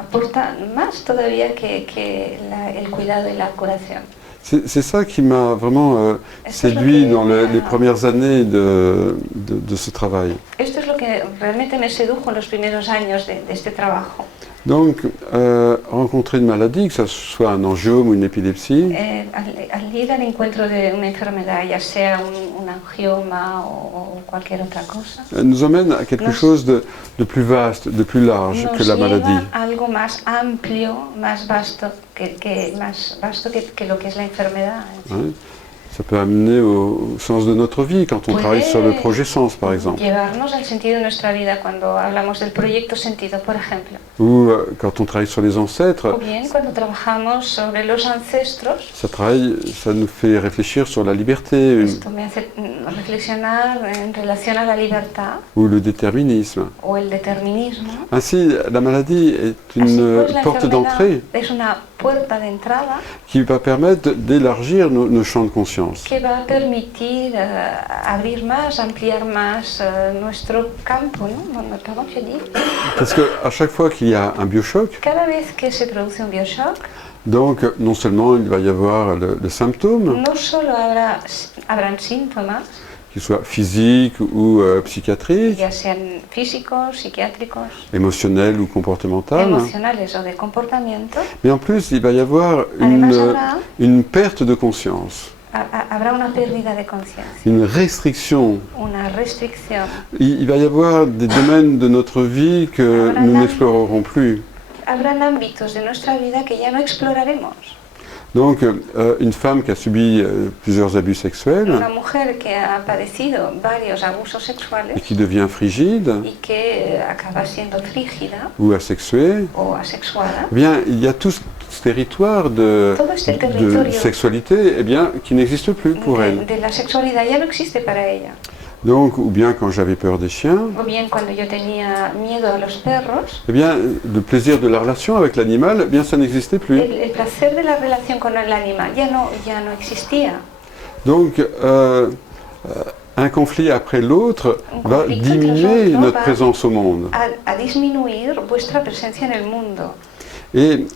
aporta más todavía que el cuidado y la curación. C'est ça qui m'a vraiment séduit dans les premières années de ce travail. Esto es lo que realmente me sedujo en los primeros años de este trabajo. Donc, rencontrer une maladie, que ce soit un angiome ou une épilepsie, Al ir al encuentro de una enfermedad, ya sea un angioma o cualquier otra cosa, nous emmène à quelque chose de plus vaste, de plus large que la maladie. Nos lleva a algo más amplio, más vasto que lo que es la enfermedad. Ouais. Ça peut amener au sens de notre vie quand on travaille sur le projet Sens, par exemple. Llevarnos al sentido de nuestra vida cuando hablamos del proyecto Sentido, por ejemplo. Ou quand on travaille sur les ancêtres. O bien cuando trabajamos sobre los ancestros. Ça nous fait réfléchir sur la liberté. Esto me hace reflexionar en relación a la libertad. Ou le déterminisme. O el determinismo. Ainsi, la maladie est une porte d'entrée. Es una puerta de entrada. Qui va permettre d'élargir nos champs de conscience. Que va a permitir abrir más, ampliar más nuestro campo, ¿no? Parce qu'à chaque fois qu'il y a un biochoc, cada vez que se produce un biochoc, donc non seulement il va y avoir le symptôme, no solo habrán síntomas, qu'ils soient physiques ou psychiatriques, ya sean físicos, psiquiátricos, émotionnels ou comportementaux, emocionales o de comportamiento, mais en plus il va y avoir une perte de conscience. Habrá una pérdida de conciencia. Une restriction. Una restricción. Il va y avoir des domaines de notre vie que nous n'explorerons plus. Habrán ámbitos de nuestra vida que ya no exploraremos. Donc, une femme qui a subi plusieurs abus sexuels una mujer que ha padecido varios abusos sexuales et qui devient frigide y que acaba siendo frígida ou asexuée, o asexuada, eh bien, il y a tout ce territoire de sexualité qui n'existe plus pour elle. De la sexualidad ya no existe para ella. Donc, ou bien quand j'avais peur des chiens, o bien cuando yo tenía miedo a los perros, eh bien, le plaisir de la relation avec l'animal, eh bien, ça n'existait plus. El placer de la relación con el animal ya no existía. Donc, un conflit après l'autre va diminuer notre présence au monde. A disminuir vuestra presencia en el mundo. Et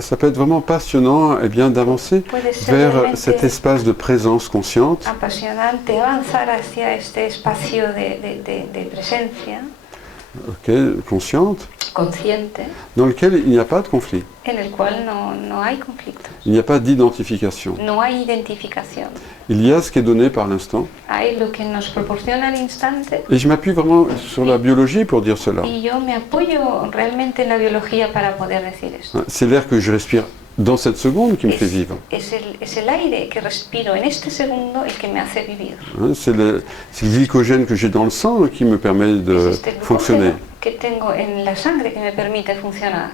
ça peut être vraiment passionnant d'avancer vers cet espace de présence consciente. Apasionante avanzar hacia este espacio de presencia. Consciente. Consciente. Dans lequel il n'y a pas de conflit. En el cual no hay conflictos. Il n'y a pas d'identification. No hay identificación. Il y a ce qui est donné par l'instant. Hay lo que nos proporciona el instante. Et je m'appuie vraiment sur la biologie pour dire cela. Y yo me apoyo realmente en la biología para poder decir esto. C'est l'air que je respire dans cette seconde qui me fait vivre. Es el aire que respiro en este segundo el que me hace vivir. C'est le glycogène que j'ai dans le sang qui me permet de fonctionner. Que tengo en la sangre que me permite funcionar.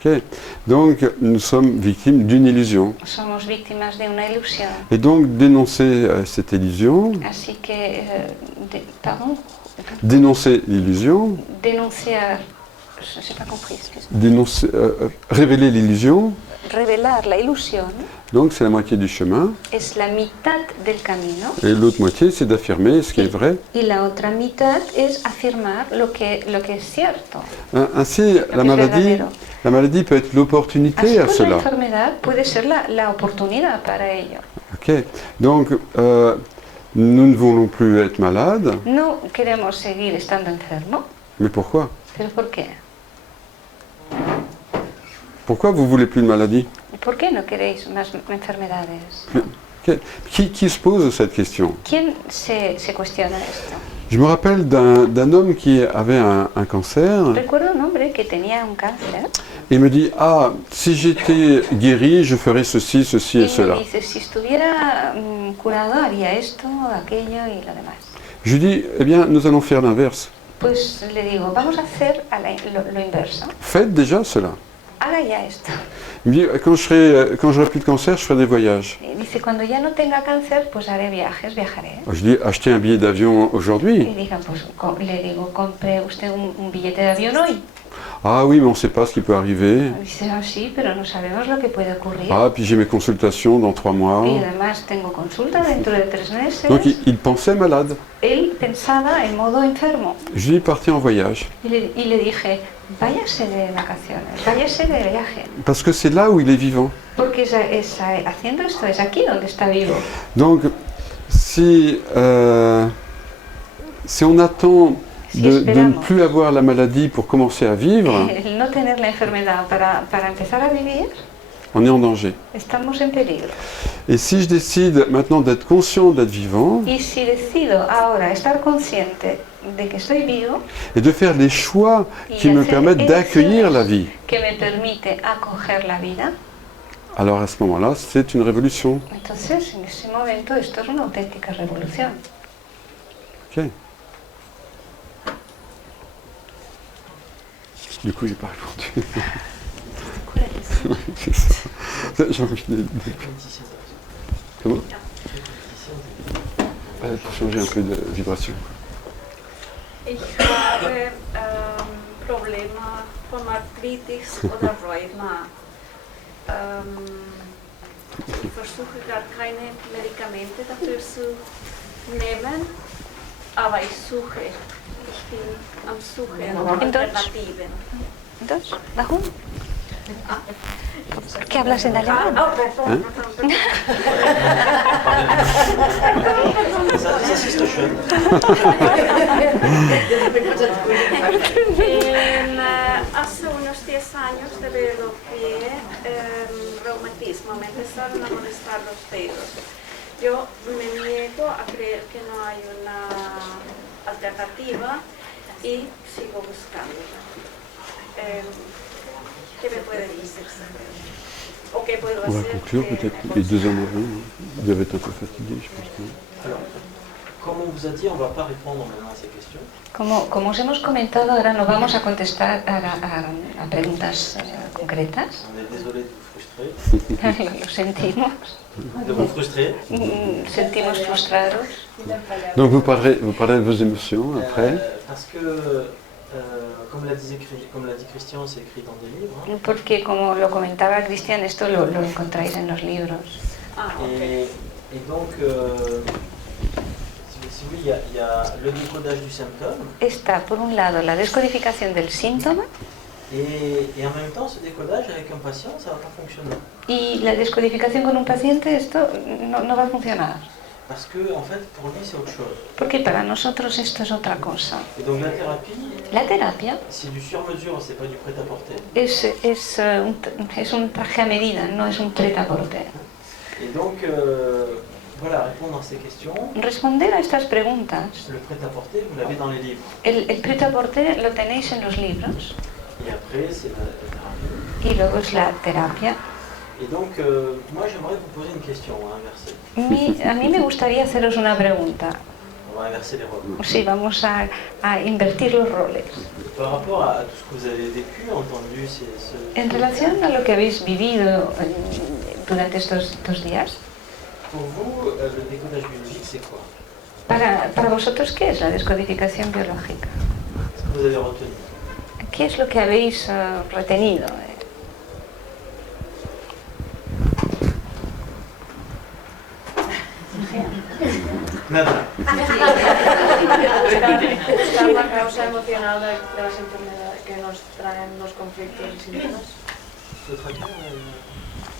Okay. Donc nous sommes victimes d'une illusion. Somos víctimas de una ilusión. Et donc dénoncer cette illusion. Así que, pardon. Dénoncer l'illusion. Denunciar. Je n'ai pas compris. Dénoncer, révéler l'illusion. Revelar la ilusión. Donc c'est la moitié du chemin. Es la mitad del camino. Et l'autre moitié c'est d'affirmer ce qui est vrai. Y la otra mitad es afirmar lo que es cierto. Ainsi la maladie peut être l'opportunité à cela. La enfermedad puede ser la oportunidad para ello. Ok. Donc nous ne voulons plus être malades. No queremos seguir estando enfermos. Mais pourquoi? ¿Pero por qué? Pourquoi vous voulez plus de maladie? ¿Por qué no queréis más enfermedades? Qui se pose cette question? ¿Quién se cuestiona esto? Je me rappelle d'un homme qui avait un cancer. Recuerdo un hombre que tenía un cáncer. Il me dit, si j'étais guéri, je ferais ceci, ceci et cela. Me dice, si estuviera curado, haría esto, aquello y lo demás. Je lui dis, eh bien, nous allons faire l'inverse. Pues le digo, vamos a hacer lo inverso. Faites déjà cela. Haga ya esto. Il me dit, quand j'aurai plus de cancer, je ferai des voyages. Dice, cuando ya no tenga cáncer, pues haré viajes, viajaré. Je dis, achetez un billet d'avion aujourd'hui. Y diga, pues le digo, compre usted un billete de avión hoy. Ah oui, mais on ne sait pas ce qui peut arriver. Dice, ah, sí, pero no sabemos lo que puede ocurrir. Ah, puis j'ai mes consultations dans 3 mois. Y además tengo consulta dentro de 3 meses. Donc il pensait malade. Él pensaba en modo enfermo. Je lui ai parti en voyage. Y le dije, váyase de vacaciones, váyase de viaje. Parce que c'est là où il est vivant. Porque haciendo esto es aquí donde está vivo. Donc, si on attend de ne plus avoir la maladie pour commencer à vivre, El no tener la enfermedad para empezar a vivir, on est en danger. estamos en peligro. Et si je décide maintenant d'être conscient d'être vivant, Y si decido ahora estar consciente de que estoy vivo, et de faire les choix qui me permettent d'accueillir la vie, que me permite acoger la vida, alors à ce moment-là, c'est une révolution. entonces en ese momento esto es una auténtica revolución. Ok. Du coup, j'ai pas répondu. C'est ça. J'ai envie de... Comment pour changer un peu de vibration. Ich habe Probleme von Arthritis oder Rheuma. Ich versuche gar keine Medikamente dafür zu nehmen, aber ich suche. Ich bin am Suchen nach Alternativen. Entonces, ¿bajo? ¿Qué hablas en alemán? Ah, perdón. Hace unos 10 años desarrollé reumatismo, me empezaron a molestar los dedos. Yo me niego a creer que no hay una alternativa y sigo buscándola. ¿Qué me puede decir? ¿O qué puedo On va hacer? conclure peut-être. Les 2 hommes avant, ils doivent être un peu fatigués, je pense. Alors, comme on vous a dit, on ne va pas répondre maintenant à ces questions. Como os hemos comentado, ahora no vamos a contestar a preguntas concretas. On est désolé de vous frustrer. Lo sentimos. De vous frustrer. Sentimos frustrados. Donc vous parlerez de vos émotions après. Parce que, comme l'a dit Christian, c'est écrit dans des livres. Hein. Porque como lo comentaba Cristian, esto lo encontráis en los libros. Et donc, si vous voulez, il y a le décodage du symptôme. Está, por un lado, la descodificación del síntoma. Et en même temps, ce décodage avec un patient, ça ne va pas fonctionner. Y la descodificación con un paciente, esto no va a funcionar. Parce que, en fait, pour lui, c'est autre chose. Porque para nosotros esto es otra cosa. Et donc, la thérapie, c'est du sur-mesure, c'est pas du prêt-à-porter. Es un traje a medida, no es un prêt-à-porter. Et donc, voilà, répondre à ces questions. Responder a estas preguntas. Le prêt-à-porter, vous l'avez dans les livres. El prêt-à-porter lo tenéis en los libros. Et après, c'est la thérapie. Y luego es la terapia. Et donc, moi, j'aimerais vous poser une question, inversée. A mí me gustaría haceros una pregunta. On va inverser les rôles. Sí, vamos a invertir los roles. Par rapport à tout ce que vous avez vécu, entendu, En relación a lo que habéis vivido durante estos 2 días. Pour vous, le décodage biologique, c'est quoi? Para vosotros, ¿qué es la descodificación biológica? Qu'est-ce que vous avez retenu? ¿Qué es lo que habéis retenido? Nada. Buscar la causa emocional de las enfermedades que nos traen los conflictos y síntomas.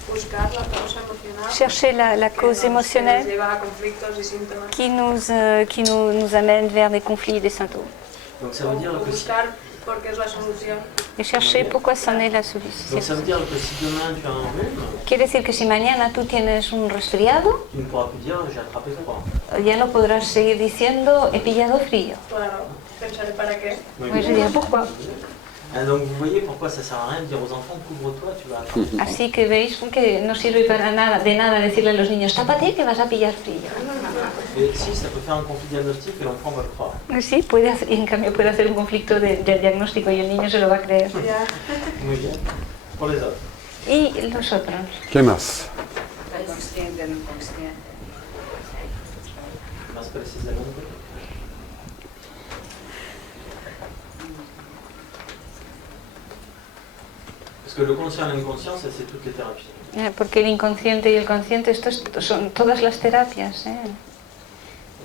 Buscar la causa emocional. Chercher la cause émotionnelle qui nous amène vers des conflits et des symptômes. Donc ça veut dire que buscar porque es la solución. Et chercher pourquoi c'en est la solution. Donc ça veut dire que si demain tu as un rhume, Quiere decir que si mañana tú tienes un resfriado, tu ne pourras plus dire j'ai attrapé froid. ya no podrás seguir diciendo he pillado frío. Claro, pensaré para qué. Pues diría, pourquoi? Donc vous voyez pourquoi ça sert à rien de dire aux enfants couvre-toi, tu vas attraper. Así que veis que no sirve para nada, de nada decirle a los niños tápate que vas a pillar frío. Et si ça peut faire un conflit diagnostique et l'enfant va le croire. Sí, puede hacer, y en cambio puede hacer un conflicto de diagnóstico y el niño se lo va a creer. Muy bien. Pour les autres. Y los otros. ¿Qué más? Consciente, no consciente. Más precisamente. Parce que le conscient et l'inconscient, c'est toutes les thérapies. Porque el inconsciente y el consciente, son todas las terapias.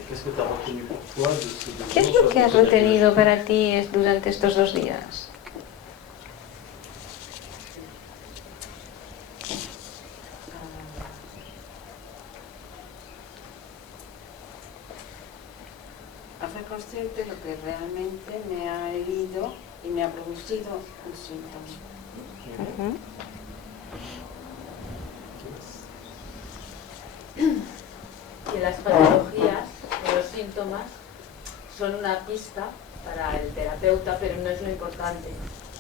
Qu'est-ce que tu as retenu pour toi de ces 2 jours? ¿Qué es lo que has retenido para ti durante estos 2 días? Hacer consciente lo que realmente me ha herido y me ha producido un síntoma. Que las patologías o los síntomas son una pista para el terapeuta, pero no es lo importante.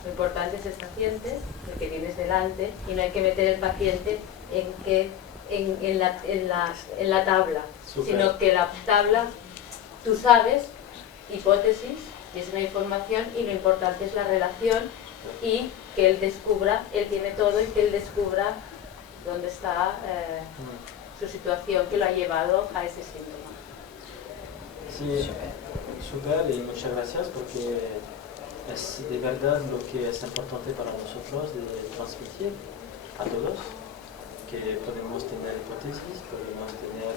Lo importante es el paciente, el que tienes delante, y no hay que meter el paciente en la tabla, sino que la tabla, tú sabes, hipótesis, y es una información, y lo importante es la relación y que él descubra, él tiene todo, y que él descubra dónde está su situación que lo ha llevado a ese síntoma. Sí, super, y muchas gracias porque es de verdad lo que es importante para nosotros de transmitir a todos, que podemos tener hipótesis, podemos tener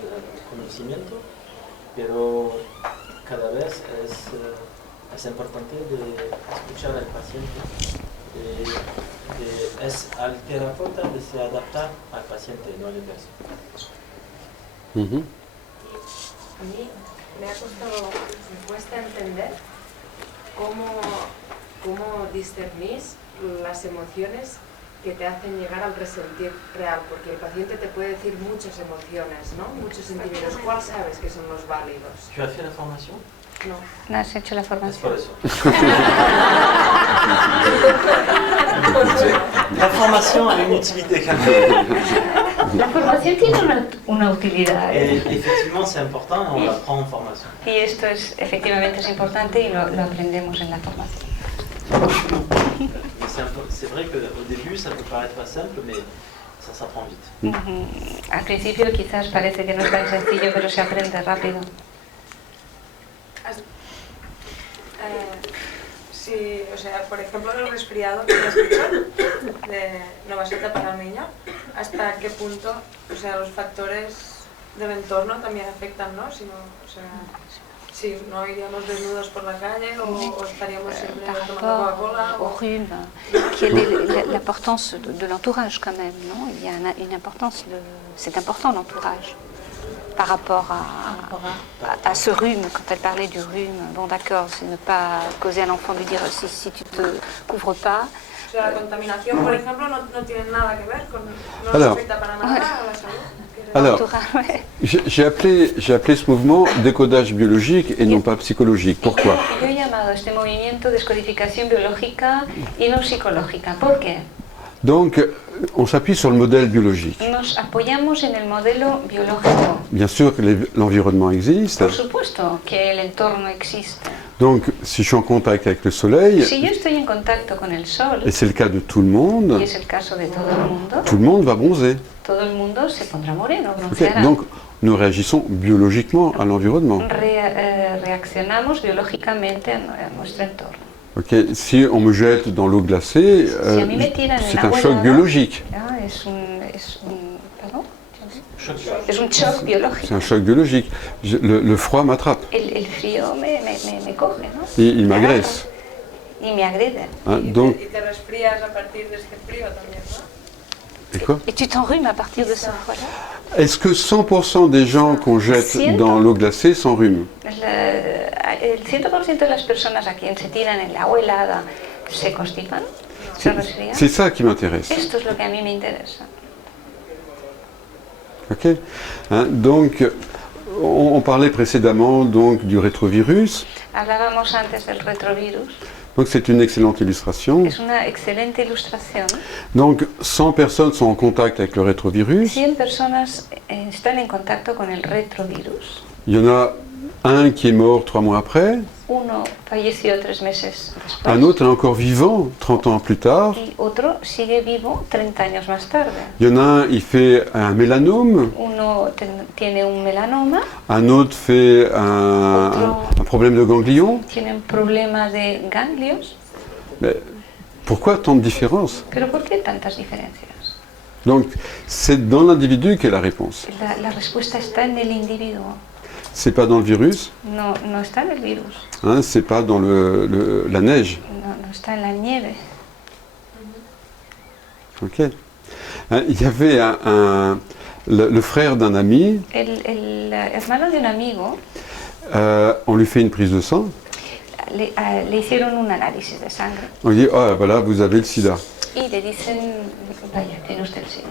conocimiento, pero cada vez es importante de escuchar al paciente. Es al terapeuta de se adaptar al paciente, no al inverso. A mí me cuesta entender cómo discernís las emociones que te hacen llegar al resentir real, porque el paciente te puede decir muchas emociones, ¿no? Muchos sentimientos. ¿Cuál sabes que son los válidos? ¿Tu has hecho la formación? No. ¿No has hecho la formación? Es por eso. La formación a una utilité quand même. La formación tiene una utilidad. Effectivement, c'est important, on l'apprend en formation. Y esto efectivamente es importante y lo aprendemos en la formación. C'est vrai qu'au début, ça peut paraître simple, mais ça s'apprend vite. Al principio quizás parece que no es tan sencillo, pero se aprende rápido. Sí, o sea, por ejemplo, el resfriado que has dicho de Novaseta para el niño, ¿hasta qué punto, o sea, los factores del entorno también afectan, ¿no? Si no, o sea, si no iríamos desnudos por la calle o estaríamos siempre tomando Coca-Cola au rhume, quelle est l'importance de l'entourage quand même, non? Il y a une importance, c'est important l'entourage. Par rapport à ce rhume, quand elle parlait du rhume, bon d'accord, c'est ne pas causer à l'enfant de dire si tu te couvres pas. O sea, la contaminación, por ejemplo, no tiene nada que ver con, no nos afecta para nada a la salud. Alors, j'ai appelé ce mouvement décodage biologique et non pas psychologique. Pourquoi? Yo he llamado este movimiento descodificación biológica y no psicológica. ¿Por qué? Donc, on s'appuie sur le modèle biologique. Nos apoyamos en el modelo biológico. Bien sûr que l'environnement existe. Por supuesto que el entorno existe. Donc, si je suis en contact avec le soleil, Si yo estoy en contacto con el sol, et c'est le cas de tout le monde, y es el caso de todo el mundo, tout le monde va bronzer. todo el mundo se pondrá moreno, Okay, bronceará. donc, nous réagissons biologiquement à l'environnement. Reaccionamos biológicamente a nuestro entorno. Okay, si on me jette dans l'eau glacée, Si a mí me tiran en c'est agua un choc helada, biologique. Es un shock biológico. C'est un choc biologique. Le froid m'attrape. El frío me coge, ¿no? Et il m'agresse. Y me agrede. Hein, donc, Y te resfrías a partir de este frío también, ¿no? et quoi? Et tu t'enrhumes à partir de ce froid-là? Est-ce que 100% des gens qu'on jette dans l'eau glacée s'enrhument? El 100% de las personas a quien se tiran en el agua helada se constipan, se resfrían. C'est ça qui m'intéresse. Esto es lo que a mí me interesa. Ok. Hein, donc, on parlait précédemment donc du rétrovirus. Hablábamos antes del retrovirus. Donc, c'est une excellente illustration. Es una excelente ilustración. Donc, 100 personnes sont en contact avec le rétrovirus. 100 personas están en contacto con el retrovirus. Il y en a un qui est mort 3 mois après. Uno falleció 3 meses después. Un autre est encore vivant 30 ans plus tard. Y otro sigue vivo 30 años más tarde. Il y en a un, il fait un mélanome. Uno tiene un melanoma. Un autre fait un problème de ganglion. Tiene un problema de ganglios. Mais Pourquoi tant de différences? ¿Pero por qué tantas diferencias? Donc, c'est dans l'individu qu'est la réponse. La respuesta está en el individuo, C'est pas dans le virus, no está en el virus, hein, c'est pas dans la neige. no está en la nieve. Ok. Hein, il y avait le frère d'un ami, El hermano de un amigo on lui fait une prise de sang, le hicieron un análisis de sangre on lui dit, ah voilà, vous avez le sida. y le dicen, vaya, tiene usted el SIDA.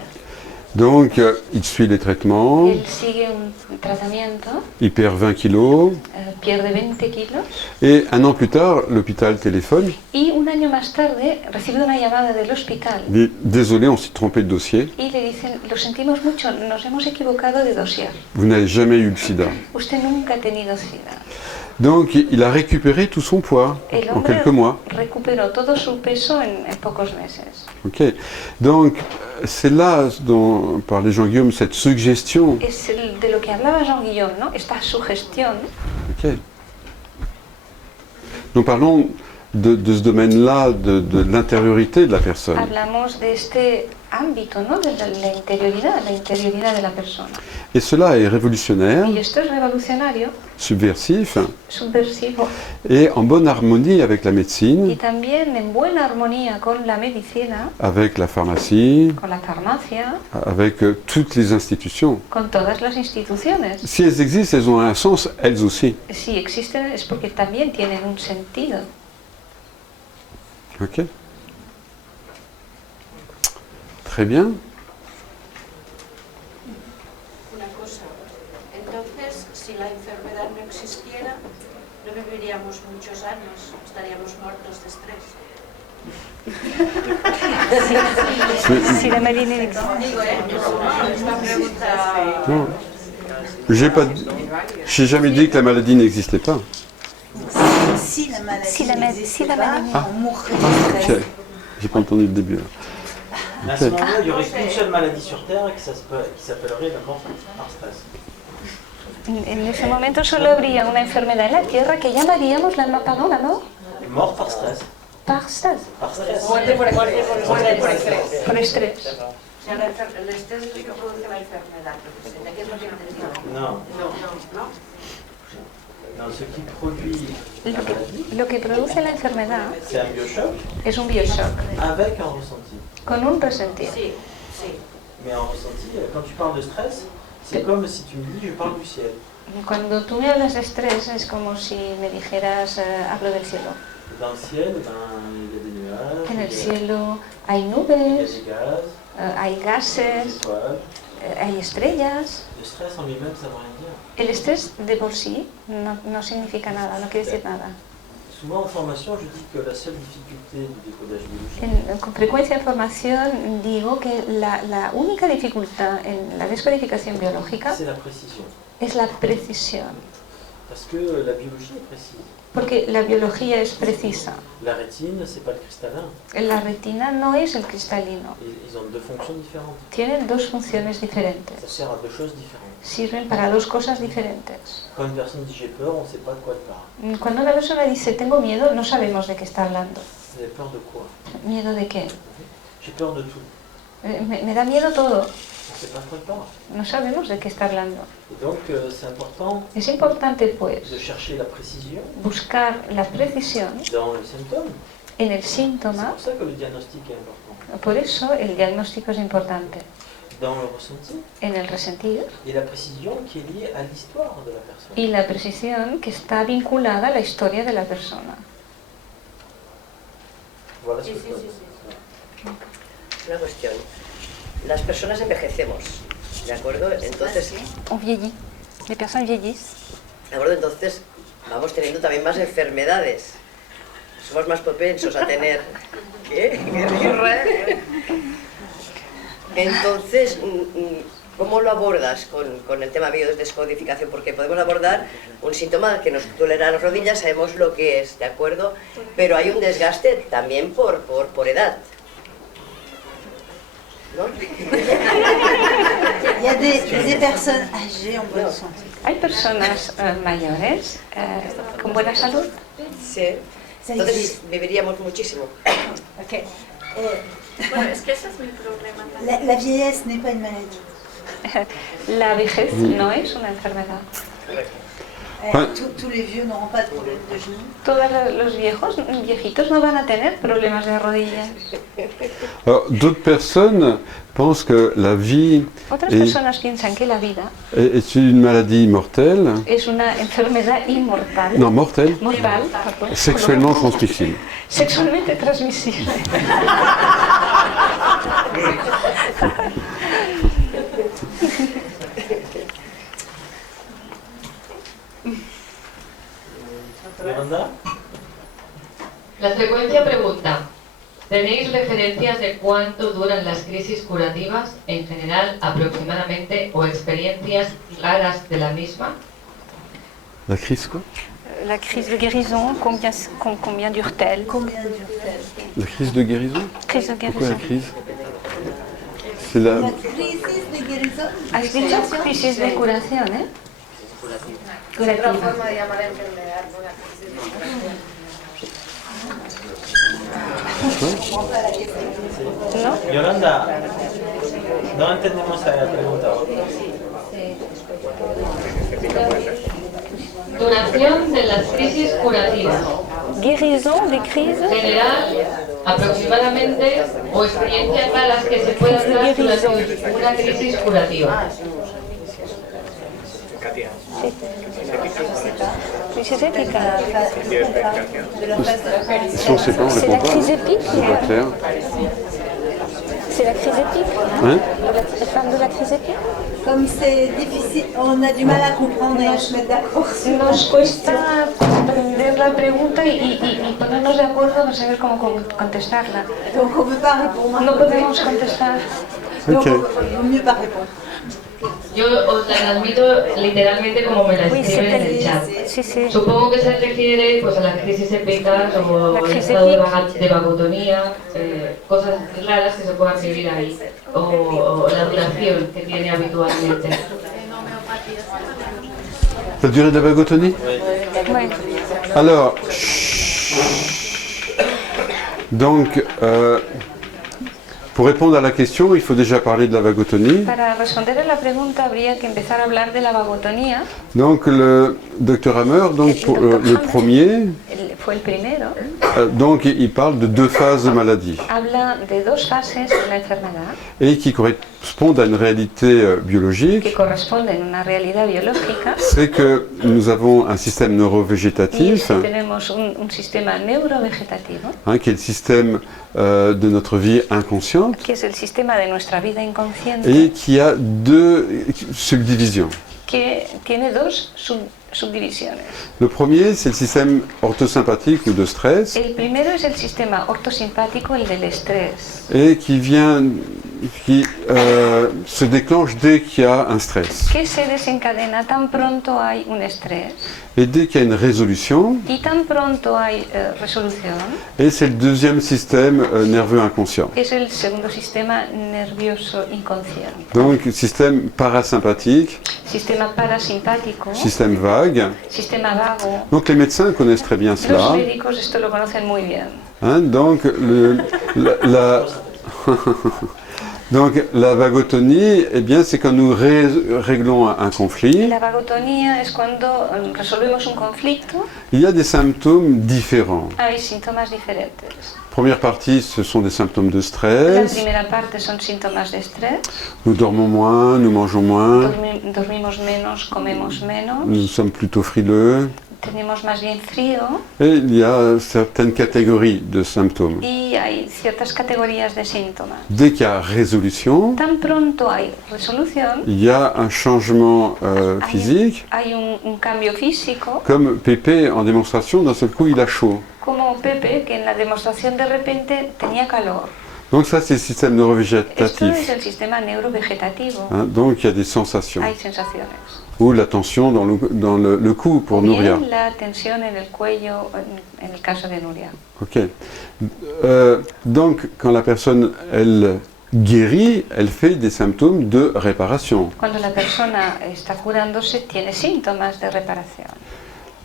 Donc, il suit les traitements, Él sigue un tratamiento, il perd 20 kilos, pierde 20 kilos et un an plus tard, l'hôpital téléphone, y un año más tarde recibe una llamada del hospital il dit, désolé, on s'est trompé de dossier, y le dicen, lo sentimos mucho, nos hemos equivocado de dossier. vous n'avez jamais eu le sida. Usted nunca ha tenido SIDA. Donc, il a récupéré tout son poids El en hombre quelques mois. recuperó todo su peso en pocos meses. Ok. Donc, c'est là dont parlait Jean-Guillaume, cette suggestion. Es de lo que hablaba Jean Guillaume, ¿no? Esta sugestión. Ok. Nous parlons de ce domaine-là, de l'intériorité de la personne. Hablamos de este ámbito, ¿no? De la interioridad de la persona. Et cela est révolutionnaire, Y esto es revolucionario, subversif, subversivo et en bonne harmonie avec la y médecine, también en buena armonía con la medicina, avec la pharmacie, con la farmacia, avec toutes les institutions. con todas las instituciones. Si elles existent, elles ont un sens, elles aussi. Si existen es porque también tienen un sentido. Ok. Très bien. Una cosa, entonces, si la enfermedad no existiera, no viviríamos muchos años, estaríamos muertos de estrés. Si la maladie n'existe Non. J'ai jamais dit que la maladie n'existait pas. Si la maladie Si la maladie Ah. on mourrait de stress. Ok. J'ai pas entendu le début. À ce moment-là, il n'y aurait qu'une seule maladie sur Terre qui s'appellerait la mort par stress. En ese momento solo habría una enfermedad en la Tierra que llamaríamos la mort Mort par stress. par stress. Par stress. Muerte por estrés. Por estrés. O sea, el estrés es lo que produce la enfermedad, ¿qué es lo que entendí? Non. No. Non, ce qui produit la maladie, Lo que produce la enfermedad c'est un biochoc es un bioshock avec un ressenti. con un resentir. Sí. Mais un ressenti, quand tu parles de stress, c'est comme si tu me dis je parle du ciel. Cuando tú me hablas de estrés es como si me dijeras hablo del cielo. Dans le ciel, il y a des nuages, En el il y a cielo hay des nubes, gaz, hay des gases, étoiles. hay estrellas. Le stress en lui-même, ça ne veut rien dire. El estrés de por sí no significa nada, no quiere decir nada. Souvent en formation, je dis que la seule difficulté du décodage biologique, Con frecuencia en formación digo que la única dificultad en la descodificación biológica c'est la précision. es la precisión, Parce que la biologie est précise. porque la biología es precisa. La rétine, c'est pas le cristallin. La retina no es el cristalino, Ils ont deux fonctions différentes. tienen dos funciones Ça diferentes, sert à deux choses différentes. sirven para dos cosas diferentes. Quand une personne dit j'ai peur, on ne sait pas de quoi elle parle. Cuando una persona dice tengo miedo, no sabemos de qué está hablando. Vous avez peur de quoi? ¿Miedo de qué? J'ai peur de tout. Me da miedo todo, On ne sait pas de quoi elle parle. no sabemos de qué está hablando. Et donc c'est important Es importante, pues, de chercher la précision buscar la precisión dans le symptôme. en el C'est síntoma. pour ça que le diagnostic est important. Por eso el diagnóstico es importante. Dans le ressenti En el resentir et la précision qui est liée à l'histoire de la personne. y la precisión que está vinculada a la historia de la persona. Voilà ce que je peux dire. Una cuestión. Las personas envejecemos, ¿de acuerdo? Entonces, On vieillit. Les personnes vieillissent. ¿de acuerdo? Entonces vamos teniendo también más enfermedades. Somos más propensos a tener... ¿Qué? ¿Qué risa? Entonces, ¿cómo lo abordas con el tema biodescodificación? Porque podemos abordar un síntoma que nos duele las rodillas, sabemos lo que es, ¿de acuerdo? Pero hay un desgaste también por edad. ¿No? Il y a des personnes âgées en bonne santé. Hay personas mayores con buena salud Sí. Entonces viviríamos muchísimo. Ok. Bueno, es que ese es mi problema también. La vieillesse n'est pas une maladie. La vejez no es una enfermedad. Tous les vieux n'auront pas de problème de genoux. Todos los viejitos no van a tener problemas de rodillas. Alors, d'autres personnes pensent que la vie Otras personas piensan que la vida est une maladie mortelle. es una enfermedad inmortal. Non, mortelle. Mortal, pardon. Sexuellement transmissible. Sexualmente transmisible. Yolanda. La frecuencia pregunta, ¿tenéis referencias de cuánto duran las crisis curativas en general aproximadamente o experiencias raras de la misma? La crise quoi? La crise de guérison, combien dure-t-elle? Combien dure-t-elle? La crise de guérison? Crise de Pourquoi guérison. la crise? C'est la... La crisis de guérison. ¿Has dicho crisis de curación, eh? Curativa. Otra forma de llamar a la enfermedad, no la crisis de curación. ¿No? Yolanda, no entendemos la pregunta. Duración de las crisis curativas. Guérison de crise. General, aproximadamente, o experiencias raras que se puedan dar durante una crisis curativa. Crisis épica. Si on ne sait pas, on C'est répond la pas. crise épique. C'est pas clair. C'est la crise épique. Hein? La femme de la crise épique. Comme c'est difficile, on a du mal à comprendre et à se mettre d'accord. Nos cuesta comprender la pregunta y ponernos de acuerdo para saber cómo contestarla. Donc on ne peut pas répondre. No podemos contestar. Donc il vaut mieux pas répondre. Yo os la transmito literalmente como me la escriben en el chat. Supongo que se refiere pues, a las crisis épicas o el estado de vagotonía, cosas raras que se puedan vivir ahí, o la duración que tiene habitualmente. La durée de la vagotonie? Oui. Alors, donc, pour répondre à la question, il faut déjà parler de la vagotonie. Para responder a la pregunta habría que empezar a hablar de la vagotonía. Donc, le docteur Hammer, donc, pour, le premier, Fue el primero. donc, il parle de deux phases de maladie Habla de dos fases de la enfermedad et qui correspondent à une réalité biologique. que corresponden a una realidad biológica. C'est que nous avons un système Y neurovégétatif, tenemos un sistema neurovegetativo, hein, qui est le système de notre vie inconsciente que es el sistema de nuestra vida inconsciente, et qui a deux subdivisions. que tiene dos subdivisiones. Le premier, c'est le système orthosympathique ou de stress El primero es el sistema ortosimpático, el del estrés, et qui se déclenche dès qu'il y a un stress. que se desencadena tan pronto hay un estrés Et dès qu'il y a une résolution, y tan pronto hay resolución, et c'est le deuxième système nerveux inconscient. es el segundo sistema nervioso inconsciente. Donc, système parasympathique, Sistema parasimpático, système vague. sistema vago. Donc, les médecins connaissent très bien Los cela. médicos esto lo conocen muy bien. Hein, donc, donc, la vagotonie, eh bien, c'est quand nous réglons un conflit. La vagotonía es cuando resolvemos un conflicto, Il y a des symptômes différents. hay síntomas diferentes. Première partie, ce sont des symptômes de La stress. primera parte son síntomas de estrés, Nous dormons moins, nous mangeons moins, dormimos menos, comemos menos, nous sommes plutôt frileux. tenemos más bien frío Et il y a certaines catégories de symptômes. y hay ciertas categorías de síntomas. Dès qu'il y a résolution, Tan pronto hay resolución, il y a un changement physique, hay un cambio físico, comme Pépé en démonstration, d'un seul coup il a chaud. como Pepe, que en la demostración de repente tenía calor. Donc ça c'est le système Esto neurovégétatif. es el sistema neurovegetativo. Hein, donc il y a des sensations. Hay sensaciones. Ou la tension dans le cou pour Nouria. Bien la tensión en el cuello en el caso de Nuria. Ok. Donc quand la personne elle guérit, elle fait des symptômes de réparation. Cuando la persona está curándose tiene síntomas de reparación.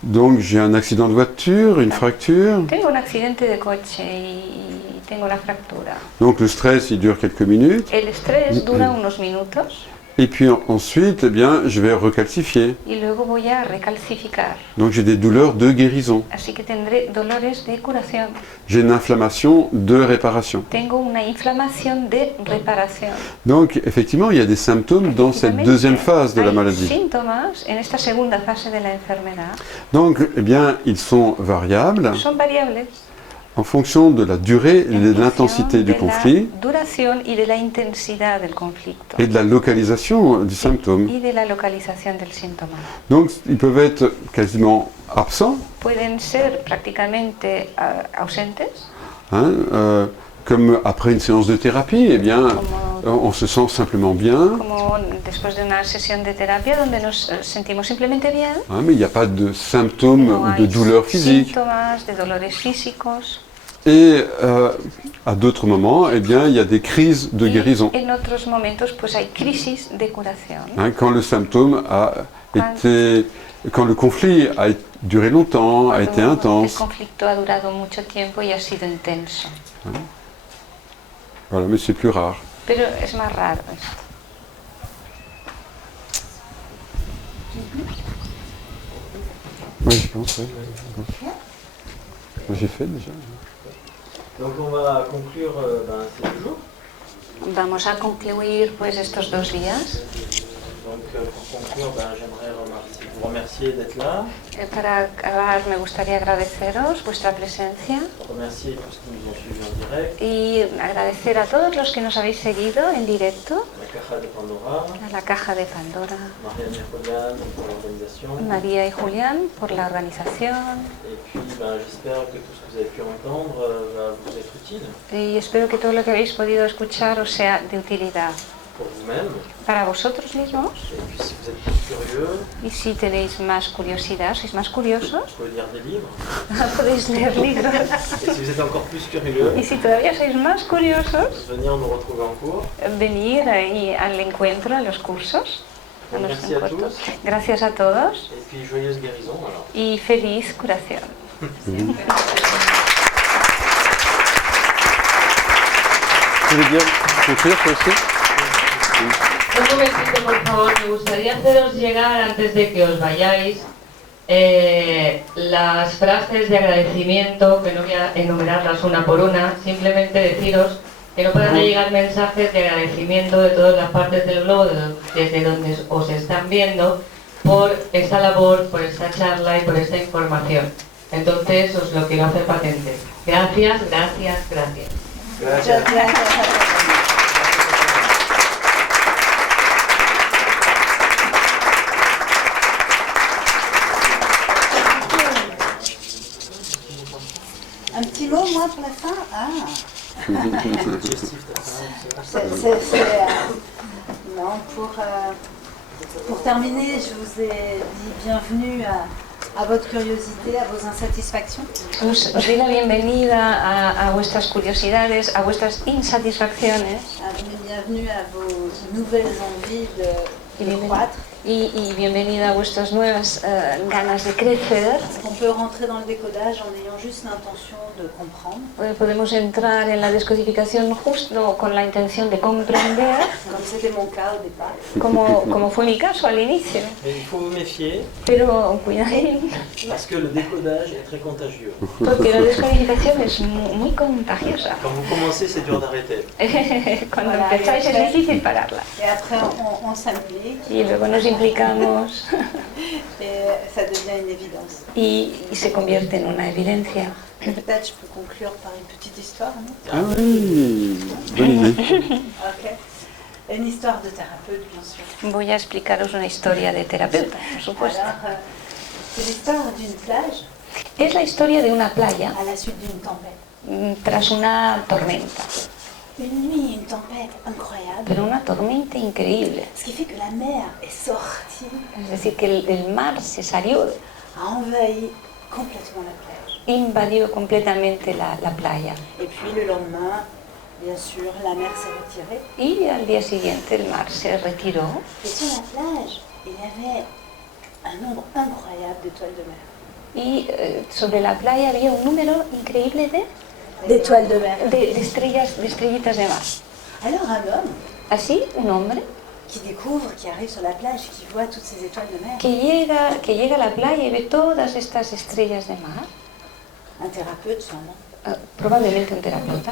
Donc j'ai un accident de voiture, une fracture. Tengo un accidente de coche y tengo la fractura. Donc le stress, il dure quelques minutes. El estrés dura unos minutos. Et puis ensuite, eh bien, je vais recalcifier. Y luego voy a recalcificar. Donc j'ai des douleurs de guérison. Así que tendré dolores de curación. J'ai une inflammation de réparation. Tengo una inflamación de reparación. Donc effectivement, il y a des symptômes dans cette deuxième phase de la maladie. Síntomas en esta segunda fase de la enfermedad. Donc, eh bien, ils sont variables. Son variables. En fonction de la durée et de l'intensité du conflit Duración y de la intensidad del conflicto. et de la localisation du symptôme. Y de la localización del síntoma. Donc ils peuvent être quasiment absents, Pueden ser prácticamente ausentes. Comme après une séance de thérapie, eh bien, on se sent simplement bien. Como después de una sesión de terapia donde nos sentimos simplemente bien. Mais il n'y a pas de symptômes ou de douleurs physiques. Síntomas de dolores físicos. Et à d'autres moments, eh bien, il y a des crises de guérison. En otros momentos, pues hay crisis de curación. Quand le symptôme a été, quand le conflit a duré longtemps, a été intense. El conflicto ha durado mucho tiempo y ha sido intenso. Voilà, mais c'est plus rare. Pero es más raro esto. Oui, je pense, oui. J'ai fait déjà. Donc on va conclure ces 2 jours. Vamos a concluir pues estos 2 días. Donc pour conclure, j'aimerais vous remercier d'être là. Para acabar me gustaría agradeceros vuestra presencia. Remercier tous ceux qui nous ont suivis en direct. Y agradecer a todos los que nos habéis seguido en directo. La Caja de Pandora. A la Caja de Pandora. Marianne et Julián pour l'organisation. María y Julián por la organización. Et puis j'espère que tout ce que vous avez pu entendre va vous être utile. Y espero que todo lo que habéis podido escuchar os sea de utilidad. Pour vous-même. Para vosotros mismos. Et puis si vous êtes plus curieux. Y si tenéis más curiosidad, sois más curiosos. Vous pouvez lire des livres. Podéis leer libros. Et si vous êtes encore plus curieux. Y si todavía sois más curiosos. Venir nous retrouver en cours. Venir ahí al encuentro, a los cursos. A los Merci a tous. Gracias a todos. Et puis joyeuse guérison alors. Y feliz curación. Tu veux dire conclure toi aussi? Un momentito, por favor, me gustaría haceros llegar, antes de que os vayáis, las frases de agradecimiento, que no voy a enumerarlas una por una, simplemente deciros que no paran de llegar mensajes de agradecimiento de todas las partes del globo, desde donde os están viendo, por esta labor, por esta charla y por esta información. Entonces os lo quiero hacer patente. Gracias, gracias, gracias. Gracias. Un petit mot, moi, pour la fin. Non, pour terminer, je vous ai dit bienvenue a votre curiosité, a vos insatisfactions. Os doy la bienvenida a vuestras curiosidades, a vuestras insatisfacciones. Bienvenue à vos nouvelles envies de croître. Y bienvenida a vuestras nuevas ganas de crecer. On peut rentrer dans le décodage en ayant juste l'intention de comprendre. Podemos entrar en la descodificación justo con la intención de comprender. Comme c'était mon cas au départ. Como fue mi caso al inicio. Mais il faut vous méfier. Pero cuidadín. Parce que le décodage est très contagieux. Porque la descodificación es muy contagiosa. Quand vous commencez, c'est dur d'arrêter. Cuando empezáis es difícil pararla. Et après, on s'implique. Y luego nos implicamos. Et ça devient une évidence. Y se convierte en una evidencia. Peut-être je peux conclure par une petite histoire, non? Ah oui, bonne idée. Ok. Une histoire de thérapeute, bien sûr. Voy a explicaros una historia de terapeuta, por supuesto. Alors, c'est l'histoire d'une plage. Es la historia de una playa. À la suite d'une tempête. Tras una tormenta. Une nuit, une tempête incroyable. Pero una tormenta increíble. Ce qui fait que la mer est sortie. Es decir, que el mar se salió. A envahi complètement la plage. Invadió completamente la playa. Et puis le lendemain, bien sûr, la mer s'est retirée. Y al día siguiente el mar se retiró. Et sur la plage, il y avait un nombre incroyable d'étoiles de mer. y sobre la playa había un número increíble d'étoiles de mer. de estrellitas de mar. Alors un homme Así, un hombre qui découvre, qui arrive sur la plage, qui voit toutes ces étoiles de mer. que llega a la playa y ve todas estas estrellas de mar. Un thérapeute sûrement. Probablemente un terapeuta.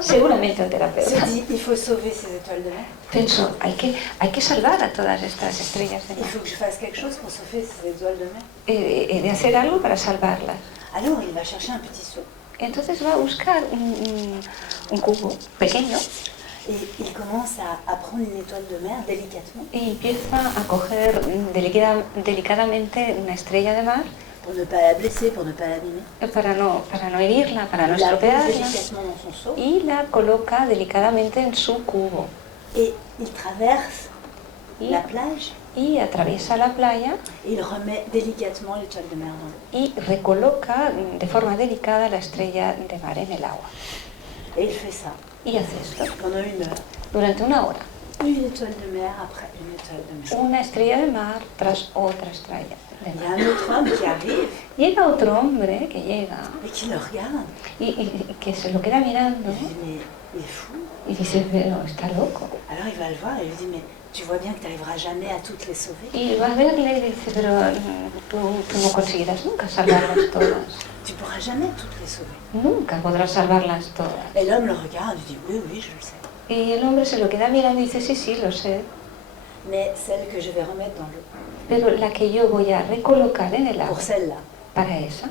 Seguramente un terapeuta. Se dit, il faut sauver ces étoiles de mer. Pensó, hay que salvar a todas estas estrellas de Il mar. faut que je fasse quelque chose pour sauver ces étoiles de mer. He de hacer algo para salvarlas. Alors il va chercher un petit seau. Entonces va a buscar un cubo pequeño. Et il commence à prendre une étoile de mer délicatement. Y empieza a coger delicadamente una estrella de mar. Pour ne pas la blesser, pour ne pas l'abîmer. Para no herirla, para no La pose estropearla. délicatement dans son seau. Y la coloca delicadamente en su cubo. Et il traverse la plage. Y atraviesa la playa. Et il remet délicatement l'étoile de mer dans l'eau. Y recoloca de forma delicada la estrella de mar en el agua. Et il fait ça. Y hace esto Pendant 1 heure. durante una hora. Une étoile de mer après une étoile de mer. Una estrella de mar tras otra estrella de Il y a mar. un autre homme qui arrive Llega otro hombre que llega et qui le regarde. y que se lo queda mirando Il dit mais il est fou. y dice, pero está loco. Alors il va le voir et il lui dit mais tu vois bien que tu n'arriveras jamais à toutes les sauver. Y va a verle y dice, pero tú no conseguirás nunca salvarlas todas. Tu pourras jamais toutes les sauver. Nunca podrás salvarlas todas. Et l'homme le regarde et dit oui, oui, je le sais. Y el hombre se lo queda mirando y dice, sí, sí, lo sé. Mais celle que je vais remettre dans l'eau, Pero la que yo voy a recolocar en el agua, pour celle-là, para esa,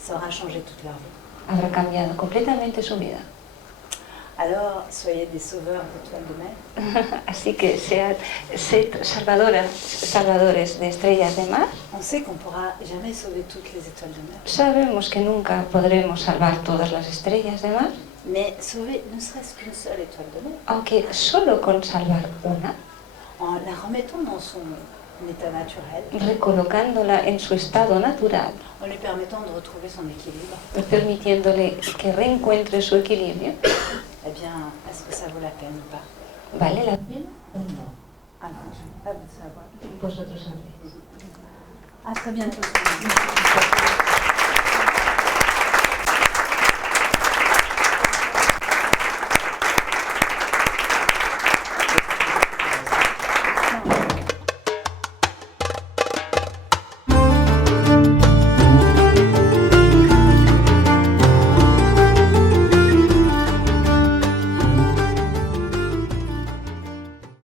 ça aura changé toute leur vie. habrá cambiado completamente su vida. Alors, soyez des sauveurs d'étoiles de mer. Así que sed salvadores de estrellas de mar. On sait qu'on ne pourra jamais sauver toutes les étoiles de mer. Sabemos que nunca podremos salvar todas las estrellas de mar, Mais sauver ne serait-ce qu'une seule étoile de mer, aunque solo con salvar una, en la remettant dans son état naturel, recolocándola en su estado natural, en lui permettant de retrouver son équilibre, permitiéndole que reencuentre su equilibrio, eh bien, est-ce que ça vaut la peine ou pas? ¿vale la pena o no? Alors, à vous de savoir. Vosotros sabréis. À très bientôt.